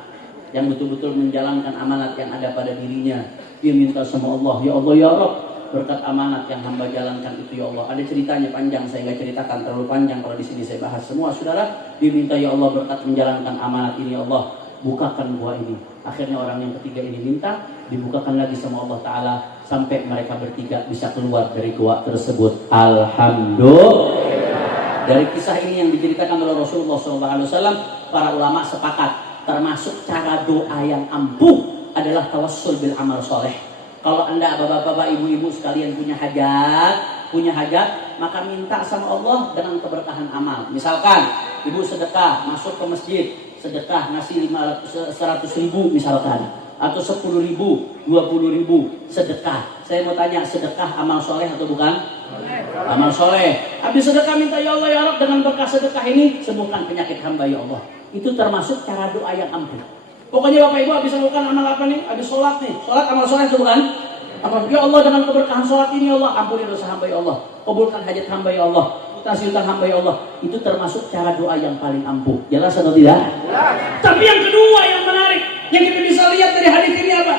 yang betul-betul menjalankan amanat yang ada pada dirinya. Dia minta sama Allah, ya Allah ya Rabb, berkat amanat yang hamba jalankan itu ya Allah. Ada ceritanya panjang, saya nggak ceritakan terlalu panjang kalau di sini saya bahas semua saudara. Dia minta ya Allah berkat menjalankan amanat ini ya Allah, bukakan gua ini. Akhirnya orang yang ketiga ini minta, dibukakan lagi sama Allah Ta'ala, sampai mereka bertiga bisa keluar dari gua tersebut. Alhamdulillah. Dari kisah ini yang diceritakan oleh Rasulullah SAW, para ulama sepakat termasuk cara doa yang ampuh adalah tawassul bil amal soleh. Kalau anda bapak-bapak, ibu-ibu sekalian punya hajat, maka minta sama Allah dengan keberkahan amal. Misalkan ibu sedekah masuk ke masjid, sedekah ngasih 100.000 misalkan, atau 10.000, 20.000 sedekah. Saya mau tanya, sedekah amal soleh atau bukan? Amal soleh. Habis sedekah minta ya Allah ya Rabb, dengan berkah sedekah ini sembuhkan penyakit hamba ya Allah. Itu termasuk cara doa yang ampuh. Pokoknya Bapak Ibu habis melakukan amal apa nih? Habis sholat nih. Sholat amal soleh itu bukan? Ya Allah, dengan keberkahan sholat ini ya Allah, ampuni dosa hamba ya Allah, kabulkan hajat hamba ya Allah, utasi utang hamba ya Allah. Itu termasuk cara doa yang paling ampuh. Jelas atau tidak? Tapi yang kedua yang menarik, yang kita bisa lihat dari hadis ini apa?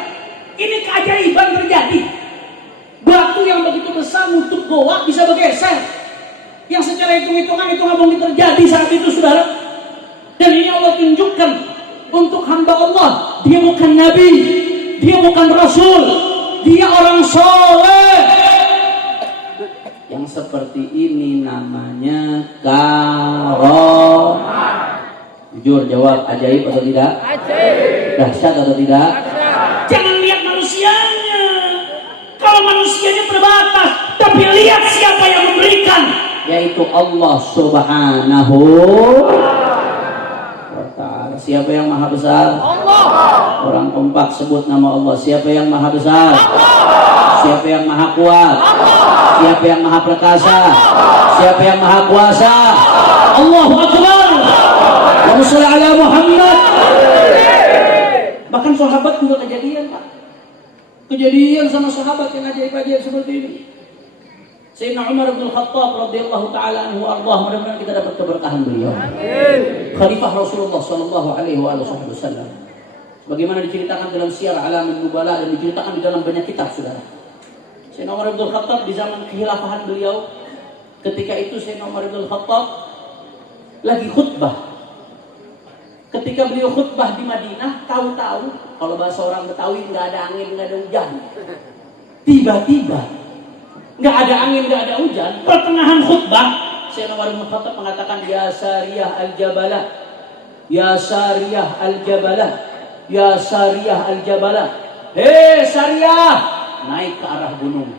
Ini keajaiban terjadi. Batu yang begitu besar nutup goa bisa bergeser. Yang secara hitung-hitungan itu nggak mungkin terjadi saat itu saudara. Dan ini Allah tunjukkan untuk hamba Allah. Dia bukan nabi, dia bukan rasul, dia orang soleh. Yang seperti ini namanya karomah. Jujur jawab, ajaib atau tidak? Ajaib. Dahsyat atau tidak? Jangan lihat manusianya. Kalau manusianya terbatas, tapi lihat siapa yang memberikan, yaitu Allah Subhanahu wa Ta'ala. Siapa yang maha besar? Allah. Orang kompak sebut nama Allah. Siapa yang maha besar? Allah. Siapa yang maha kuat? Allah. Siapa yang maha perkasa? Allah. Siapa yang maha kuasa? Allahu Akbar. Allahumma shalli ala Muhammad. Bahkan sahabat juga kejadian Pak. Kejadian sama sahabat yang ajaib-ajaib seperti ini. Sayyidina Umar bin Khattab radhiyallahu taala anhu ardah, mudah-mudahan kita dapat keberkahan beliau. Amin. Khalifah Rasulullah sallallahu alaihi wasallam. Bagaimana diceritakan dalam Syiar Alamin Nubala dan diceritakan di dalam banyak kitab saudara. Sayyidina Umar bin Khattab di zaman kekhilafahan beliau, ketika itu Sayyidina Umar bin Khattab lagi khutbah. Ketika beliau khutbah di Madinah, tahu-tahu kalau bahasa orang Betawi nggak ada angin, nggak ada hujan. Tiba-tiba nggak ada angin, nggak ada hujan. Pertengahan khutbah, Sayyidina Umar bin Khattab mengatakan, Ya Sariyah al-Jabalah, Ya Sariyah al-Jabalah, Ya Sariyah al-Jabalah. Hei Sariyah, naik ke arah gunung.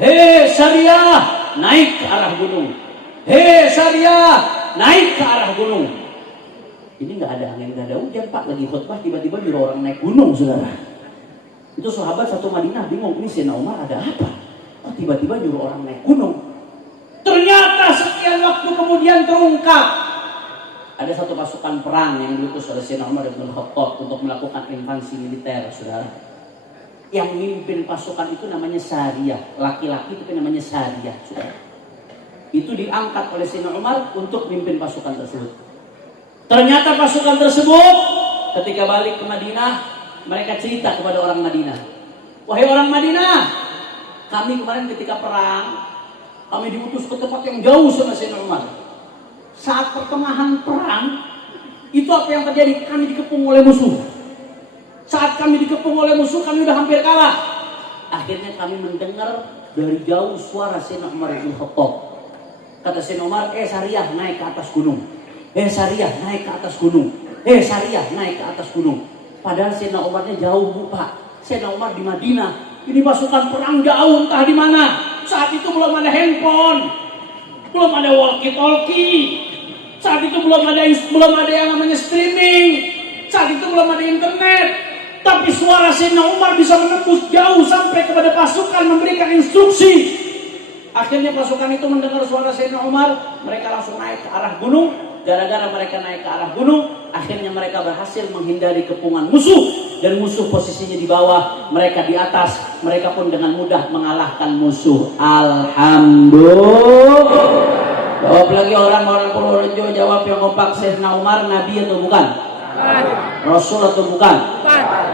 Hei Sariyah, naik ke arah gunung. Hei Sariyah, naik ke arah gunung. Ini nggak ada angin, nggak ada hujan Pak, lagi khutbah tiba-tiba nyuruh orang naik gunung saudara. Itu sahabat satu Madinah bingung, ini Sayyidina Umar ada apa? Oh, tiba-tiba nyuruh orang naik gunung. Ternyata sekian waktu kemudian terungkap ada satu pasukan perang yang diutus oleh Sayyidina Umar bin Khattab untuk melakukan invasi militer saudara. Yang memimpin pasukan itu namanya Sariyah, laki-laki itu namanya Sariyah saudara. Itu diangkat oleh Sayyidina Umar untuk memimpin pasukan tersebut. Ternyata pasukan tersebut ketika balik ke Madinah, mereka cerita kepada orang Madinah, wahai orang Madinah, kami kemarin ketika perang, kami diutus ke tempat yang jauh sama Sayyidina Umar. Saat pertengahan perang, itu apa yang terjadi? Kami dikepung oleh musuh. Saat kami dikepung oleh musuh, kami udah hampir kalah. Akhirnya kami mendengar dari jauh suara Sayyidina Umar bin Khattab. Kata Sayyidina Umar, Syariah naik ke atas gunung. Syariah naik ke atas gunung. Syariah naik ke atas gunung. Padahal Sayyidina Umarnya jauh, Bu, Pak. Sayyidina Umar di Madinah. Ini pasukan perang jauh entah di mana. Saat itu belum ada handphone, belum ada walkie-talkie. Saat itu belum ada yang namanya streaming. Saat itu belum ada internet. Tapi suara Sayyidina Umar bisa menembus jauh sampai kepada pasukan memberikan instruksi. Akhirnya pasukan itu mendengar suara Sayyidina Umar, mereka langsung naik ke arah gunung. Gara-gara mereka naik ke arah gunung, akhirnya mereka berhasil menghindari kepungan musuh. Dan musuh posisinya di bawah, mereka di atas. Mereka pun dengan mudah mengalahkan musuh. Alhamdulillah. Jawab lagi orang Purworejo, jawab yang kompak. Sayyidina Umar Nabi atau bukan? Rasul atau bukan?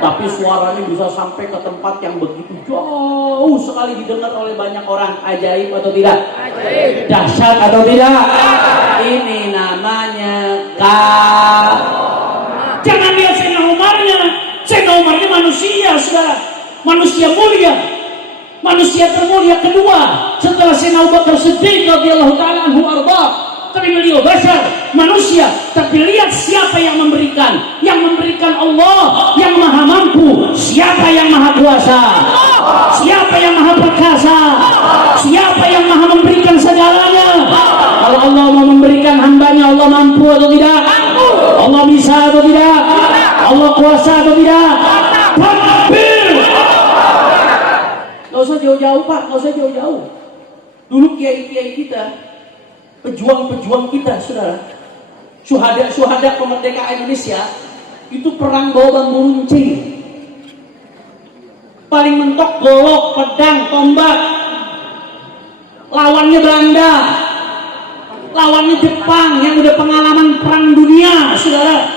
Tapi suaranya bisa sampai ke tempat yang begitu jauh sekali didengar oleh banyak orang. Ajaib atau tidak? Ajaib. Dahsyat atau tidak? Ini namanya Jangan lihat Sayyidina Umarnya. Sayyidina Umarnya manusia, saudara. Manusia mulia, manusia termulia kedua setelah Sayyidina Abu Bakar Siddiq radhiyallahu taala anhu arba. Tapi beliau bashar, manusia. Tapi lihat siapa yang memberikan. Yang memberikan Allah yang maha mampu. Siapa yang maha kuasa? Siapa yang maha perkasa? Siapa yang maha memberikan segalanya? Kalau Allah mau memberikan hambanya, Allah mampu atau tidak? Allah bisa atau tidak? Allah kuasa atau tidak? Takbir! Gak usah jauh-jauh, Pak. Gak usah jauh-jauh. Dulu kiai-kiai kita, pejuang-pejuang kita, saudara, syuhada kemerdekaan Indonesia, itu perang bawa bambu runcing. Paling mentok golok, pedang, tombak. Lawannya Belanda, lawannya Jepang yang udah pengalaman perang dunia, saudara.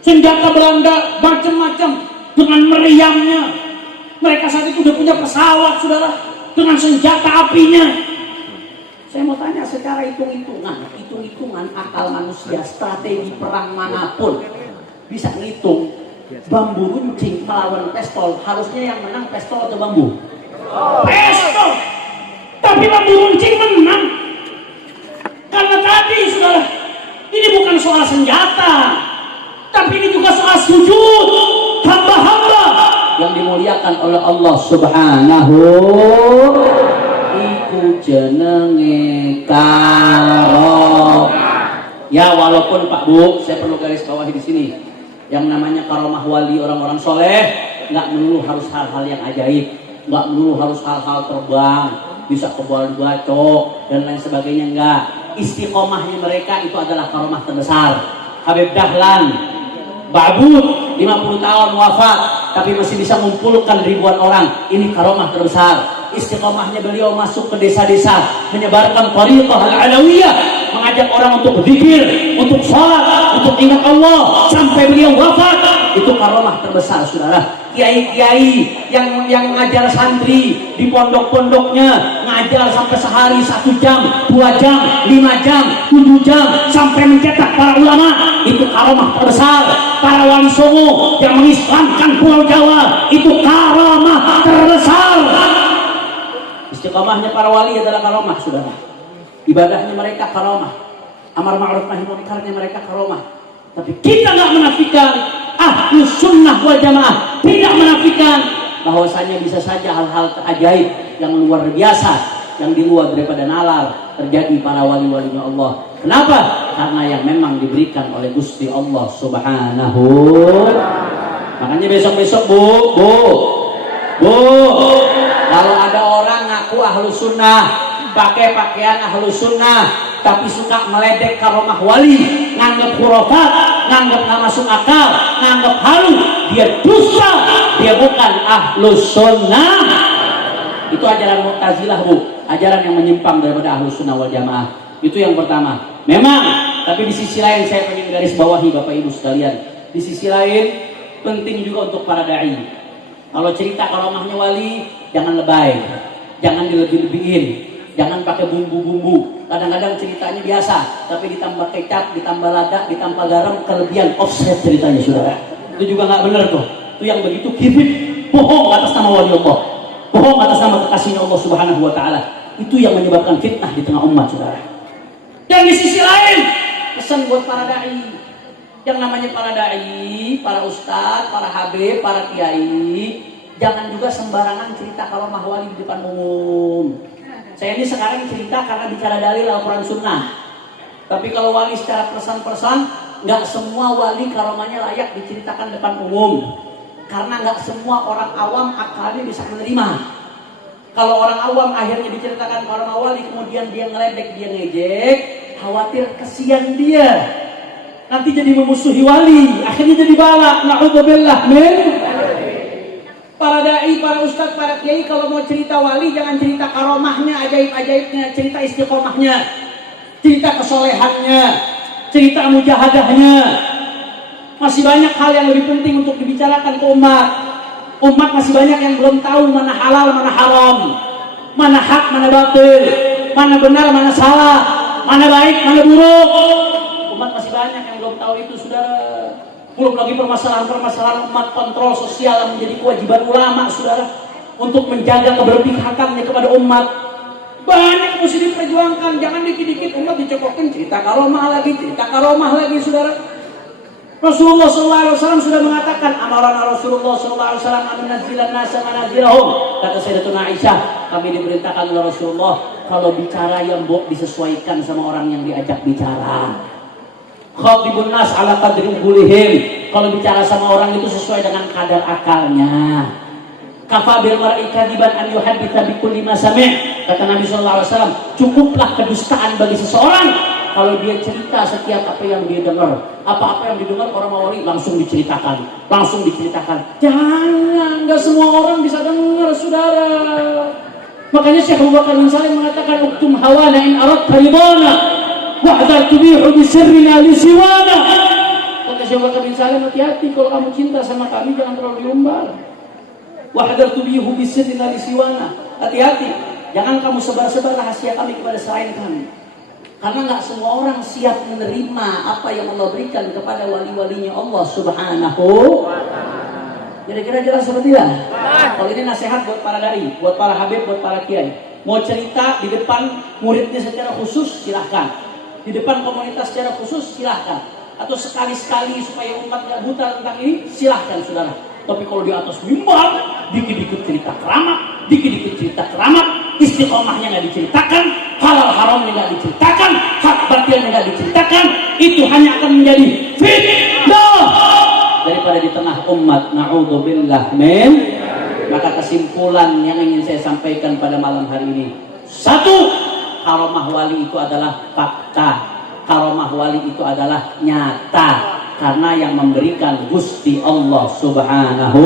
Senjata Belanda macam-macam dengan meriamnya. Mereka saat itu udah punya pesawat, saudara, dengan senjata apinya. Saya mau tanya secara hitung-hitungan akal manusia, strategi perang manapun bisa ngitung bambu runcing melawan pistol, harusnya yang menang pistol atau bambu? Pistol. Tapi bambu runcing menang. Karena tadi, saudara, ini bukan soal senjata, tapi ini juga soal sujud hamba-hamba yang dimuliakan oleh Allah Subhanahu. Iku jenenge karomah. Ya, walaupun Pak Bu, saya perlu garis bawahi di sini, yang namanya karomah wali orang-orang soleh nggak melulu harus hal-hal yang ajaib, nggak melulu harus hal-hal terbang, bisa kebal bacok dan lain sebagainya. Enggak. Istiqomahnya mereka itu adalah karomah terbesar. Habib Dahlan Ba'bud 50 tahun wafat, tapi masih bisa mengumpulkan ribuan orang. Ini karomah terbesar. Istiqomahnya beliau masuk ke desa-desa, menyebarkan thariqah al-alawiyah, mengajak orang untuk berzikir, untuk sholat, untuk ingat Allah sampai beliau wafat. Itu karomah terbesar, saudara. Kiai-kiai yang ngajar santri di pondok-pondoknya, ngajar sampai sehari 1 jam, 2 jam, 5 jam, 7 jam, sampai mencetak para ulama. Itu karomah terbesar. Para wali songo yang mengislamkan Pulau Jawa, itu karomah terbesar. Istiqamahnya para wali adalah karomah, saudara. Ibadahnya mereka karomah, amar ma'ruf nahi munkarnya mereka karomah. Tapi kita nggak menafikan, ahlus sunnah wal jamaah tidak menafikan bahwasanya bisa saja hal-hal ajaib yang luar biasa, yang di luar daripada nalar terjadi pada wali-walinya Allah. Kenapa? Karena yang memang diberikan oleh Gusti Allah Subhanahu. Makanya besok-besok Bu, kalau ada orang ngaku ahlus sunnah, pakai pakaian ahlus sunnah, tapi suka meledek karomah wali, nganggap khurafat, nganggap nggak masuk akal, nganggap halu, dia dusta, dia bukan ahlus sunnah. Itu ajaran Mu'tazilah, Bu, ajaran yang menyimpang daripada ahlus sunnah wal jamaah. Itu yang pertama. Memang, tapi di sisi lain saya ingin garis bawahi Bapak Ibu sekalian. Di sisi lain penting juga untuk para dai. Kalau cerita karomahnya wali, jangan lebay, jangan dilebih-lebihin, jangan pakai bumbu-bumbu. Kadang-kadang ceritanya biasa, tapi ditambah kecap, ditambah lada, ditambah garam, kelebihan offset ceritanya, saudara. Itu juga nggak benar tuh. Itu yang begitu kibit, bohong atas nama wali Allah, bohong atas nama kekasihnya Allah Subhanahu wa taala. Itu yang menyebabkan fitnah di tengah umat, saudara. Dan di sisi lain, pesan buat para dai. Yang namanya para dai, para ustadz, para habib, para kiai, jangan juga sembarangan cerita karomah wali di depan umum. Saya ini sekarang cerita karena bicara dalil Al-Quran Sunnah. Tapi kalau wali secara persan-persan, nggak semua wali karomahnya layak diceritakan depan umum. Karena nggak semua orang awam akalnya bisa menerima. Kalau orang awam akhirnya diceritakan karomah wali, kemudian dia ngeledek, dia ngejek, khawatir kesian dia. Nanti jadi memusuhi wali, akhirnya jadi balak. Na'udzubillah min. Para dai, para ustadz, para kiai kalau mau cerita wali jangan cerita karomahnya, ajaib-ajaibnya, cerita istiqomahnya, cerita kesolehannya, cerita mujahadahnya. Masih banyak hal yang lebih penting untuk dibicarakan ke umat. Umat masih banyak yang belum tahu mana halal, mana haram, mana hak, mana batil, mana benar, mana salah, mana baik, mana buruk. Umat masih banyak yang belum tahu itu, saudara. Belum lagi permasalahan-permasalahan umat, kontrol sosial yang menjadi kewajiban ulama, saudara, untuk menjaga keberpihakannya kepada umat. Banyak mesti diperjuangkan. Jangan dikit-dikit umat dicokokin cerita karomah lagi, saudara. Rasulullah SAW sudah mengatakan, amarana Rasulullah SAW an-nazilan nasa manazilahum. Kata Sayyidatuna Aisyah, kami diperintahkan oleh Rasulullah kalau bicara yang disesuaikan sama orang yang diajak bicara. Khatibun nas ala qadri uqulihim. Kalau bicara sama orang itu sesuai dengan kadar akalnya. Kafa bil mar'i kadiban an yuhadditsa bi kulli ma sami'. Kata Nabi sallallahu alaihi wasallam, cukuplah kedustaan bagi seseorang kalau dia cerita setiap apa yang dia dengar. Apa-apa yang didengar orang wali langsung diceritakan. Jangan, enggak semua orang bisa dengar, saudara. Makanya Syekh Abu Bakar bin Salim mengatakan, uktum hawana in aradta ridana wahdar tubihu bisirrina li siwana. Kata Syekh Abu Bakar bin Salim, hati-hati kalau kamu cinta sama kami jangan terlalu diumbar. Wahdar tubihu bisirrina li siwana. Hati-hati, jangan kamu sebar-sebar rahasia kami kepada selain kami. Karena nggak semua orang siap menerima apa yang Allah berikan kepada wali-walinya Allah Subhanahu. Kira-kira jelas seperti itu? Kalau ini nasihat buat para dai, buat para habib, buat para kiai. Mau cerita di depan muridnya secara khusus, silahkan. Di depan komunitas secara khusus, silahkan. Atau sekali-sekali supaya umat nggak buta tentang ini, silahkan, saudara. Tapi kalau di atas mimbar, dikit-dikit cerita keramat, istiqomahnya nggak diceritakan, halal haramnya nggak diceritakan, hak batilnya nggak diceritakan, itu hanya akan menjadi fitnah daripada di tengah umat. Na'udzubillah min. Maka kesimpulan yang ingin saya sampaikan pada malam hari ini, satu, karomah wali itu adalah fakta, karomah wali itu adalah nyata. Karena yang memberikan Gusti Allah Subhanahu.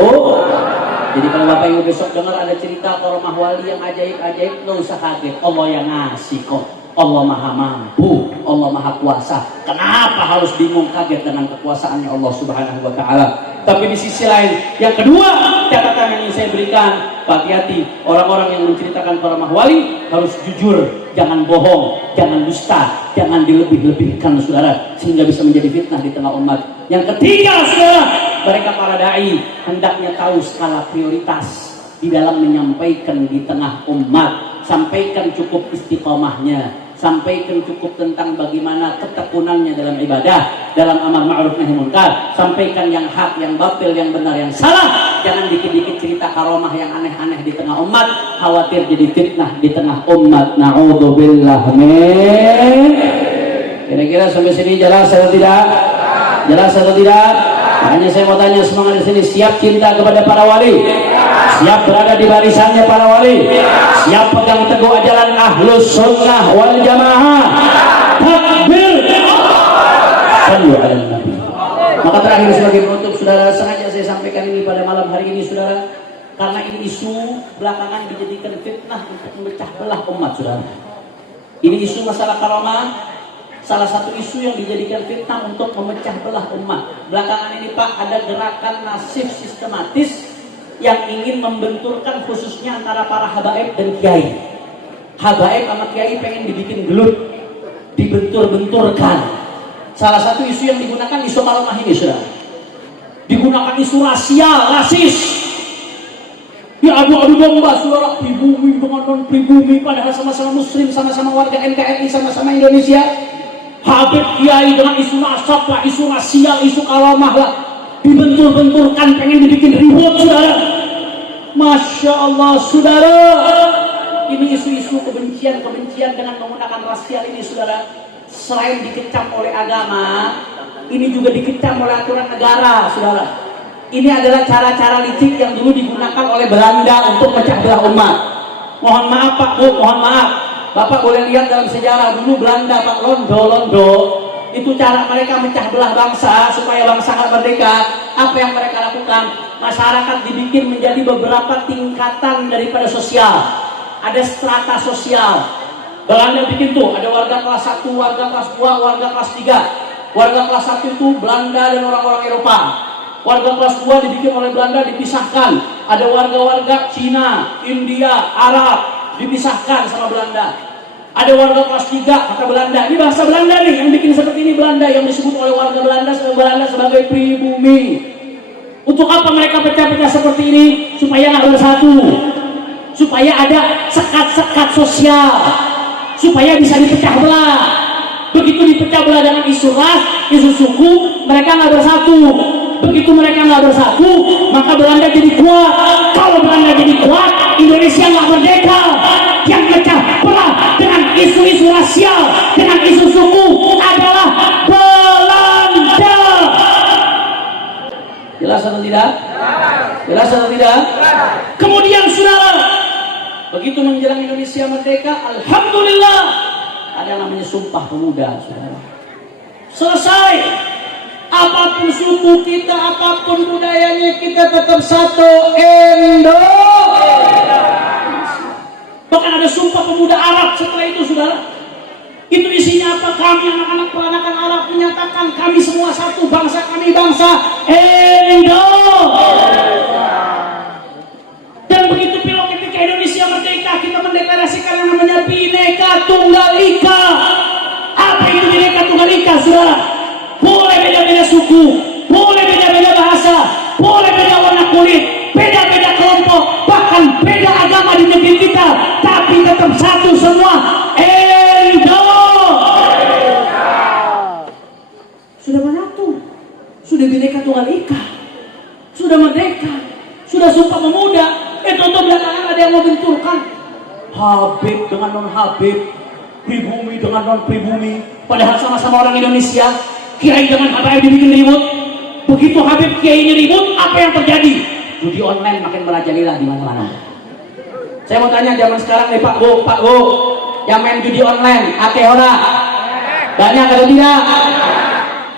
Jadi kalau Bapak Ibu besok dengar ada cerita karomah wali yang ajaib-ajaib, nggak usah kaget. Allah yang ngasih kok. Allah maha mampu, Allah maha kuasa. Kenapa harus bingung kaget dengan kekuasaannya Allah Subhanahu wa ta'ala? Tapi di sisi lain, yang kedua, catatan yang ingin saya berikan, hati-hati orang-orang yang menceritakan karomah wali harus jujur, jangan bohong, jangan dusta, jangan dilebih-lebihkan, saudara, sehingga bisa menjadi fitnah di tengah umat. Yang ketiga, saudara, mereka para dai hendaknya tahu skala prioritas di dalam menyampaikan di tengah umat. Sampaikan cukup istiqomahnya, sampaikan cukup tentang bagaimana ketekunannya dalam ibadah, dalam amar ma'ruf nahi munkar. Sampaikan yang hak, yang batil, yang benar, yang salah. Jangan dikit-dikit cerita karomah yang aneh-aneh di tengah umat, khawatir jadi fitnah di tengah umat. Na'udzubillah min. Kira-kira sampai sini jelas atau tidak? Jelas atau tidak? Hanya saya mau tanya, semangat di sini siap cinta kepada para wali? Siap berada di barisannya para wali? Siap pegang teguh ajaran Ahlus Sunnah wal Jamaah? Takbir! Sallu ala Nabi. Maka terakhir sebagai penutup, saudara, sengaja saya sampaikan ini pada malam hari ini, saudara, karena ini isu belakangan dijadikan fitnah untuk memecah belah umat, saudara. Ini isu masalah karomah, salah satu isu yang dijadikan fitnah untuk memecah belah umat. Belakangan ini, Pak, ada gerakan masif sistematis yang ingin membenturkan khususnya antara para habaib dan kiai. Habaib sama kiai pengen dibikin gelut, dibentur-benturkan. Salah satu isu yang digunakan isu karomah ini, saudara. Digunakan isu rasial, rasis. adu domba saudara, pribumi dengan non pribumi, padahal sama-sama muslim, sama-sama warga NKRI, sama-sama Indonesia. Habib Kiai dengan isu nasab lah, isu rasial, isu karomah lah, dibentur-benturkan, pengen dibikin ribut saudara. Masya Allah saudara, ini isu-isu kebencian dengan menggunakan rasial ini saudara, selain dikecam oleh agama, ini juga dikecam oleh aturan negara saudara. Ini adalah cara-cara licik yang dulu digunakan oleh Belanda untuk pecah belah umat. Mohon maaf Pak Bu, mohon maaf, Bapak boleh lihat dalam sejarah dulu Belanda Pak, Londo itu cara mereka mecah belah bangsa supaya bangsa nggak merdeka. Apa yang mereka lakukan? Masyarakat dibikin menjadi beberapa tingkatan daripada sosial. Ada strata sosial. Belanda bikin tuh, ada warga kelas 1, warga kelas 2, warga kelas 3. Warga kelas 1 itu Belanda dan orang-orang Eropa. Warga kelas 2 dibikin oleh Belanda, dipisahkan. Ada warga-warga Cina, India, Arab, dipisahkan sama Belanda. Ada warga kelas 3, kata Belanda. Ini bahasa Belanda nih, yang bikin seperti ini Belanda, yang disebut oleh warga Belanda sebagai pribumi. Untuk apa mereka pecah-pecah seperti ini? Supaya nggak bersatu. Supaya ada sekat-sekat sosial. Supaya bisa dipecah belah. Begitu dipecah belah dengan isu ras, isu suku, mereka nggak bersatu. Begitu mereka nggak bersatu, maka Belanda jadi kuat. Kalau Belanda jadi kuat, Indonesia nggak merdeka. Yang pecah belah dengan isu-isu rasial, dengan isu suku adalah Belanda. Jelas atau tidak? Jelas atau tidak? Kemudian saudara, begitu menjelang Indonesia merdeka, alhamdulillah, ada yang namanya Sumpah Pemuda, saudara. Selesai. Apapun suku kita, apapun budayanya, kita tetap satu Indonesia. Bahkan ada Sumpah Pemuda Arab setelah itu, saudara. Itu isinya apa? Kami anak-anak peranakan Arab menyatakan kami semua satu bangsa, kami bangsa Indonesia. Dan begitu pilau ketika Indonesia merdeka, kita mendeklarasikan yang namanya Bhinneka Tunggal Ika. Apa itu Bhinneka Tunggal Ika, saudara? Boleh beda-beda suku, boleh beda-beda bahasa, boleh beda warna kulit, beda-beda kelompok, bahkan beda agama di negeri kita, tapi tetap satu semua Indonesia. Sudah menyatu, sudah Bhinneka Tunggal Ika, sudah merdeka, sudah Sumpah Pemuda. Untuk belakangan ada yang mau benturkan Habib dengan non Habib, pribumi dengan non pribumi, padahal sama-sama orang Indonesia. Kiai dengan Habib dibikin ribut. Begitu Habib Kiai ini ribut, apa yang terjadi? Judi online makin merajalela di mana-mana. Saya mau tanya zaman sekarang nih Pak Bu, yang main judi online, ate ora? Banyak atau tidak?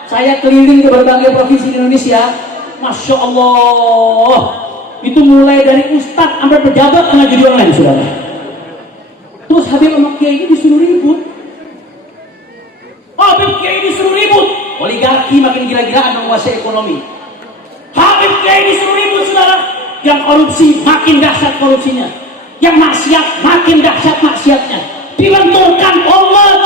Saya keliling ke berbagai provinsi di Indonesia, Masya Allah, itu mulai dari ustadz sampai pejabat kena judi online, saudara. Terus Habib sama Kiai ini disuruh ribut. Habib Kiai disuruh ribut. Oligarki makin gila-gilaan menguasai ekonomi. Habib Kiai disuruh ribut, saudara. Yang korupsi makin dahsyat korupsinya, yang maksiat makin dahsyat maksiatnya. Dibenturkan umat.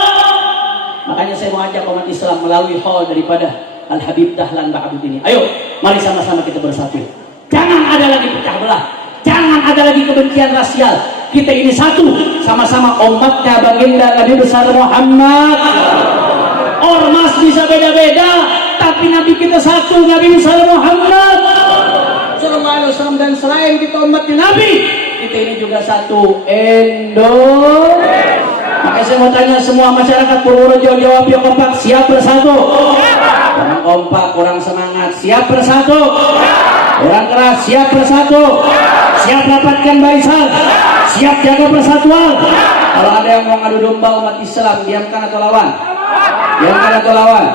Makanya saya mau ajak umat Islam melalui hall daripada Al-Habib Dahlan Ba'abud ini. Ayo, mari sama-sama kita bersatu. Jangan ada lagi pecah belah, jangan ada lagi kebencian rasial. Kita ini satu, sama-sama umatnya baginda Nabi besar Muhammad. Ormas bisa beda-beda, tapi Nabi kita satu, Nabi besar Muhammad Sallallahu Alaihi Wasallam. Dan selain kita umatnya Nabi, kita ini juga satu Indonesia. Makanya saya mau tanya semua masyarakat Purworejo, jawab yang kompak, siap bersatu? Orang kompak, kurang semangat, siap bersatu? Orang keras, siap bersatu? Siap rapatkan barisan? Siap jaga persatuan? Kalau ada yang mau ngadu domba umat Islam, diamkan atau lawan? Diamkan atau lawan?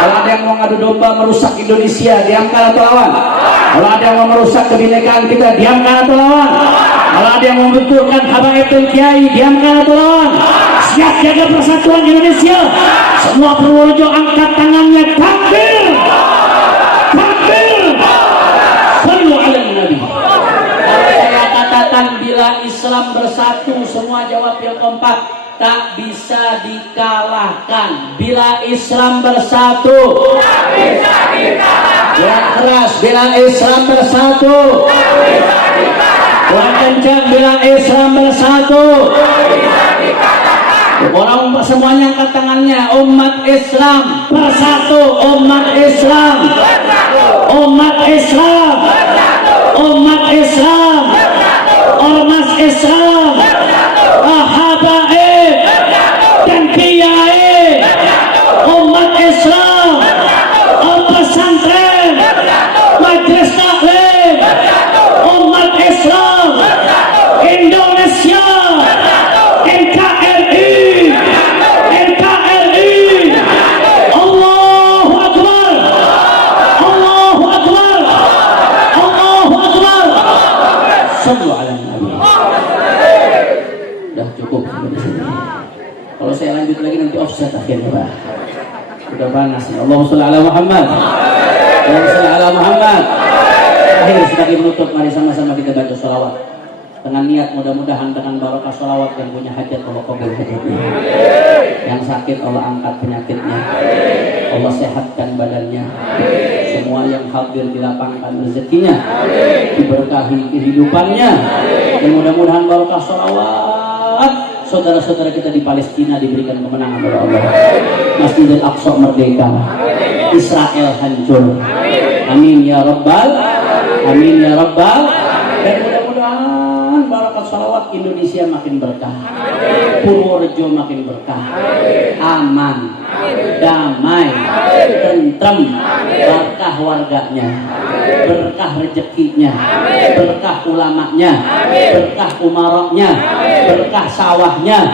Kalau ada yang mau ngadu domba merusak Indonesia, diamkan atau lawan? Kalau ada yang mau merusak kebinekaan kita, diamkan atau lawan? Kalau ada yang membenturkan habaibul kiai, diamkan atau lawan? Siap jaga persatuan Indonesia. Semua Purworejo angkat tangannya, takbir, takbir, sallu ala nabi. Kalau saya katakan bila Islam bersatu, semua jawab yang kompak, tak bisa dikalahkan. Bila Islam bersatu, tak bisa dikalahkan. Yang keras, bila Islam bersatu, tak bisa dikalahkan. kencang bilang Islam bersatu. Orang semuanya angkat tangannya. Umat Islam bersatu. Umat Islam bersatu. Umat Islam bersatu. Umat Islam bersatu. Ormas Islam bersatu. Habaib dan kiai umat Islam pesantren majelis taklim umat Islam Indonesia NKRI Allahu Akbar Allahu Akbar Allahu Akbar. Sallu ala Nabi. Udah cukup sampai di sini. Kalau saya lanjut lagi nanti offset akhirnya Pak. Udah panas. Allahumma sholli ala Muhammad. Allahumma sholli ala Muhammad. Akhir sebagai menutup, mari sama-sama kita baca sholawat dengan niat mudah-mudahan dengan barokah sholawat yang punya hajat Allah kabul hajatnya. Yang sakit Allah angkat penyakitnya. Allah sehatkan badannya. Semua yang hadir dilapangkan rezekinya. Diberkahi kehidupannya. Dan mudah-mudahan barokah sholawat saudara-saudara kita di Palestina diberikan kemenangan oleh Allah. Masjidil Aqsa merdeka. Israel hancur. Amin ya rabbal. Amin ya rabbal. Dan mudah-mudahan barakat salawat Indonesia makin berkah. Purworejo makin berkah. Aman. Damai. Tentrem. Berkah warganya. Berkah rezekinya. Berkah ulamanya. Berkah umaroknya. Berkah sawahnya.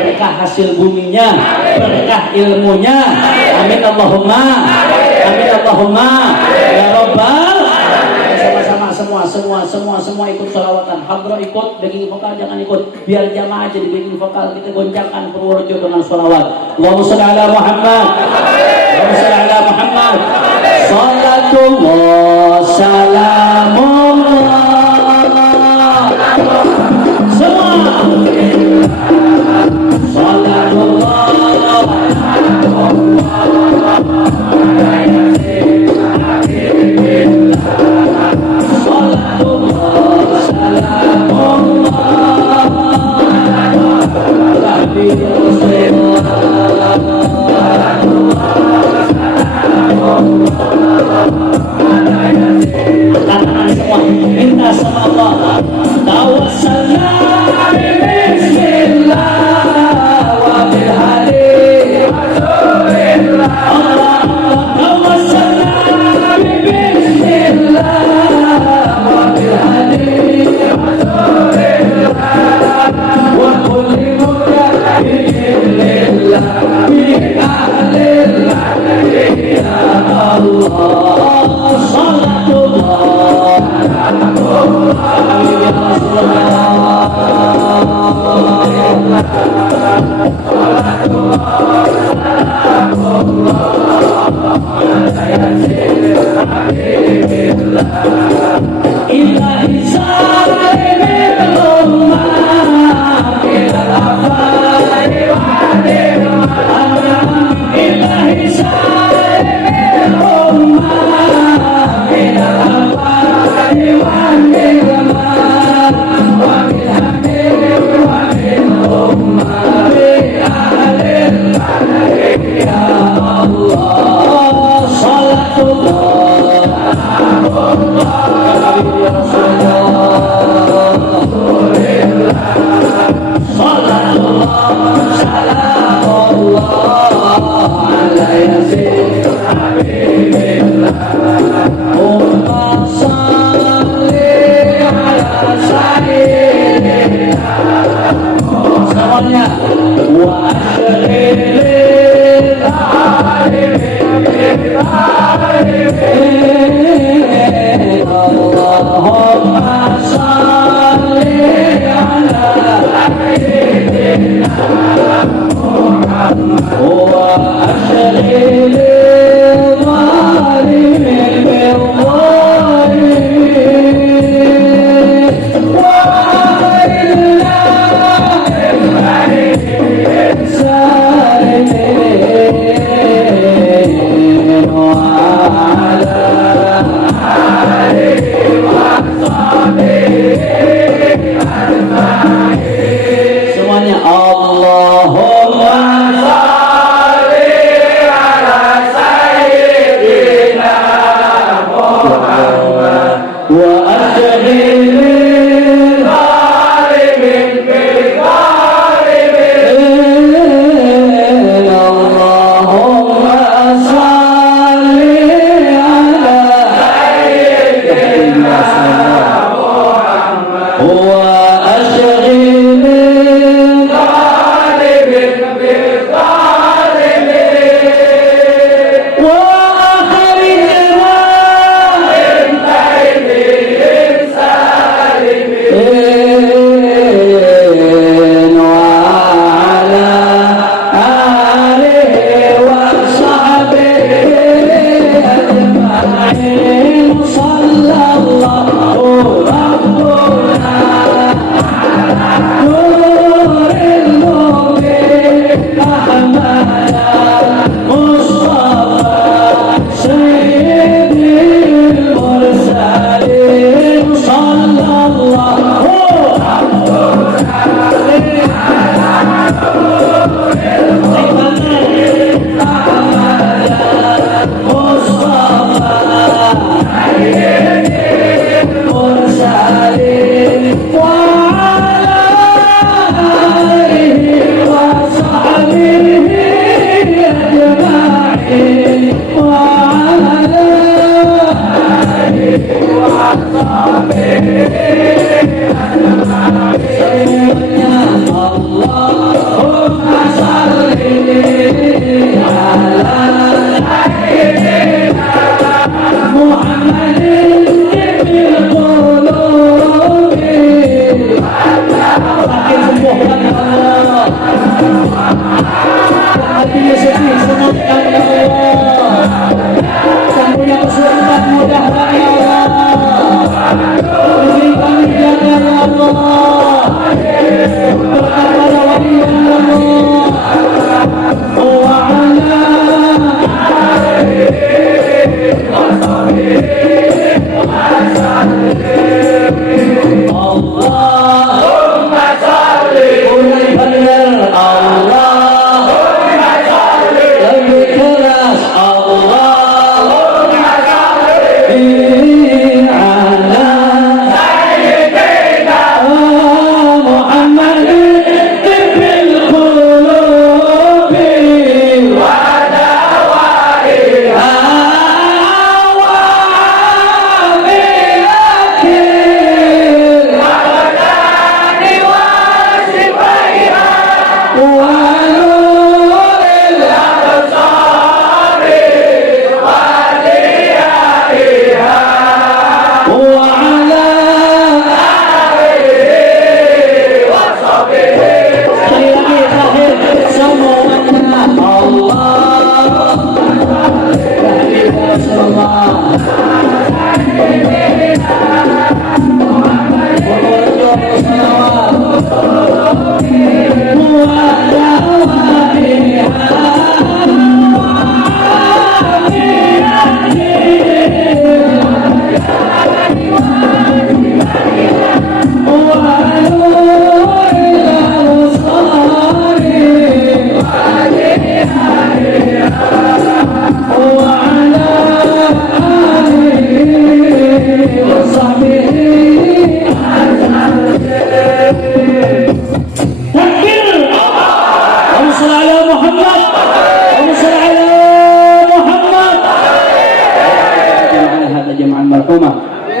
Berkah hasil buminya. Berkah ilmunya. Amin Allahumma. Amin Allahumma. Ya Rabbal. Semua ikut sholawatan. Hadroh ikut, backing vokal jangan ikut. Biar jamaah aja di backing vokal, kita goncangkan Purworejo dengan sholawat. Allahumma sholli ala Muhammad. Allahumma sholli ala Muhammad. Salatullah salamullah. Semua. Salatullah. Minta sama Allah. Tawassalna bismillah wa bil hadi rasulillah. Allah tawassalna bismillah wa bil hadi rasulillah wa kulli mujahidin lillah bi ahlillah ya Allah. Salatullah ya Allahumma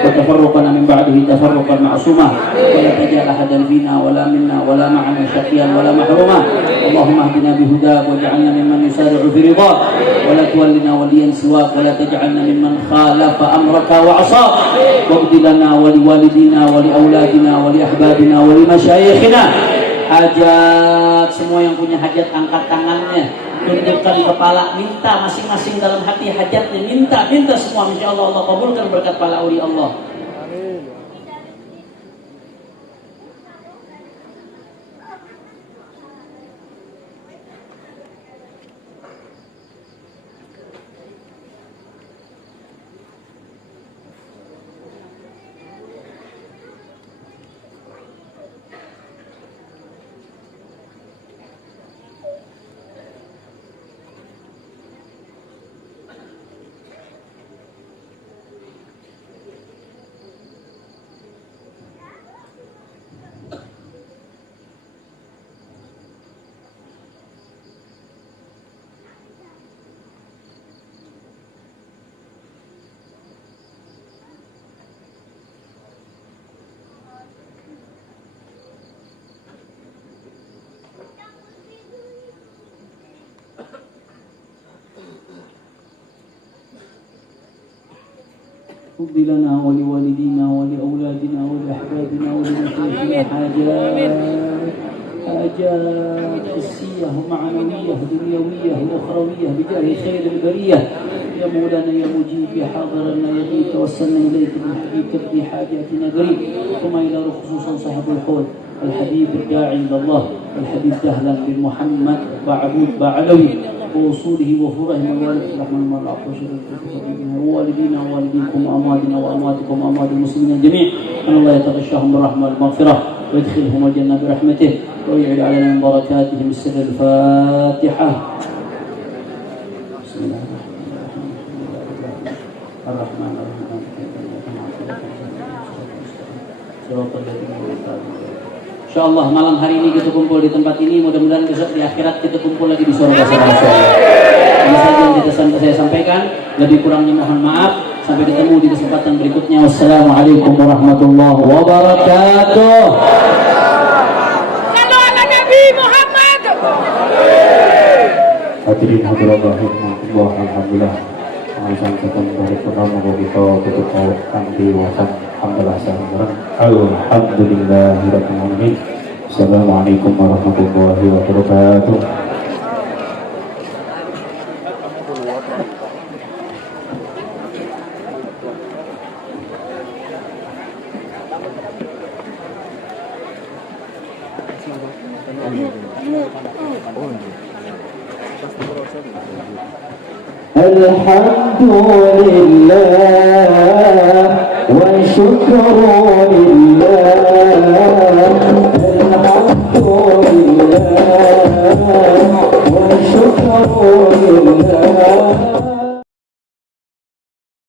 وتفرقنا من بعده تفرقا معصوما ولا تجعل أحدا فينا ولا منا ولا معنا شقيا ولا محروما اللهم اهدنا بهداك واجعلنا ممن يسارع في رضاك ولا تولنا وليا سواك ولا تجعلنا ممن خالف أمرك وعصاك واقض لنا ولوالدينا ولأولادنا ولأحبابنا ولمشايخنا hajat. Semua yang punya hajat angkat tangannya, tundukkan kepala, minta masing-masing dalam hati hajatnya, minta semua, insyaallah Allah kabulkan berkat para uli Allah. اقض لنا ولوالدينا ولأولادنا ولأحبابنا ولمشايخنا حاجات حسية ومعنوية دنيوية وأخروية بجاه خير البرية. يا مولانا يا مجيب يا حاضرنا يا غيث توسلنا إليك بالحبيب تقضي حاجاتنا قريب. ثم إلى خصوصا صاحب الحول الحبيب الداعي إلى الله الحبيب دهلا بن محمد بعبود بعلوي ووصوله وفره موالد الرحمن والعفو ووالدينا ووالديكم وأمواتنا وأمواتكم وأموات المسلمين جميع. أن الله يتغشاهم بالرحمة والمغفرة ويدخلهم الجنة برحمته ويجعل علينا من بركاتهم السر. الفاتحة. بسم الله الرحمن الرحيم. InsyaAllah malam hari ini kita kumpul di tempat ini, mudah-mudahan besok di akhirat kita kumpul lagi di surga sama-sama. Ini saja yang saya sampaikan, lebih kurangnya mohon maaf. Sampai ketemu di kesempatan berikutnya. Wassalamualaikum warahmatullahi wabarakatuh. Salam ala Nabi Muhammad. Hadirin hadirat rahimahullah, alhamdulillah. Mengucapkan dari pertama kita tutup kanthi wasan alhamdulillah sahabat. Alhamdulillahirabbil alamin. Assalamualaikum warahmatullahi wabarakatuh. Alhamdulillah wa syukru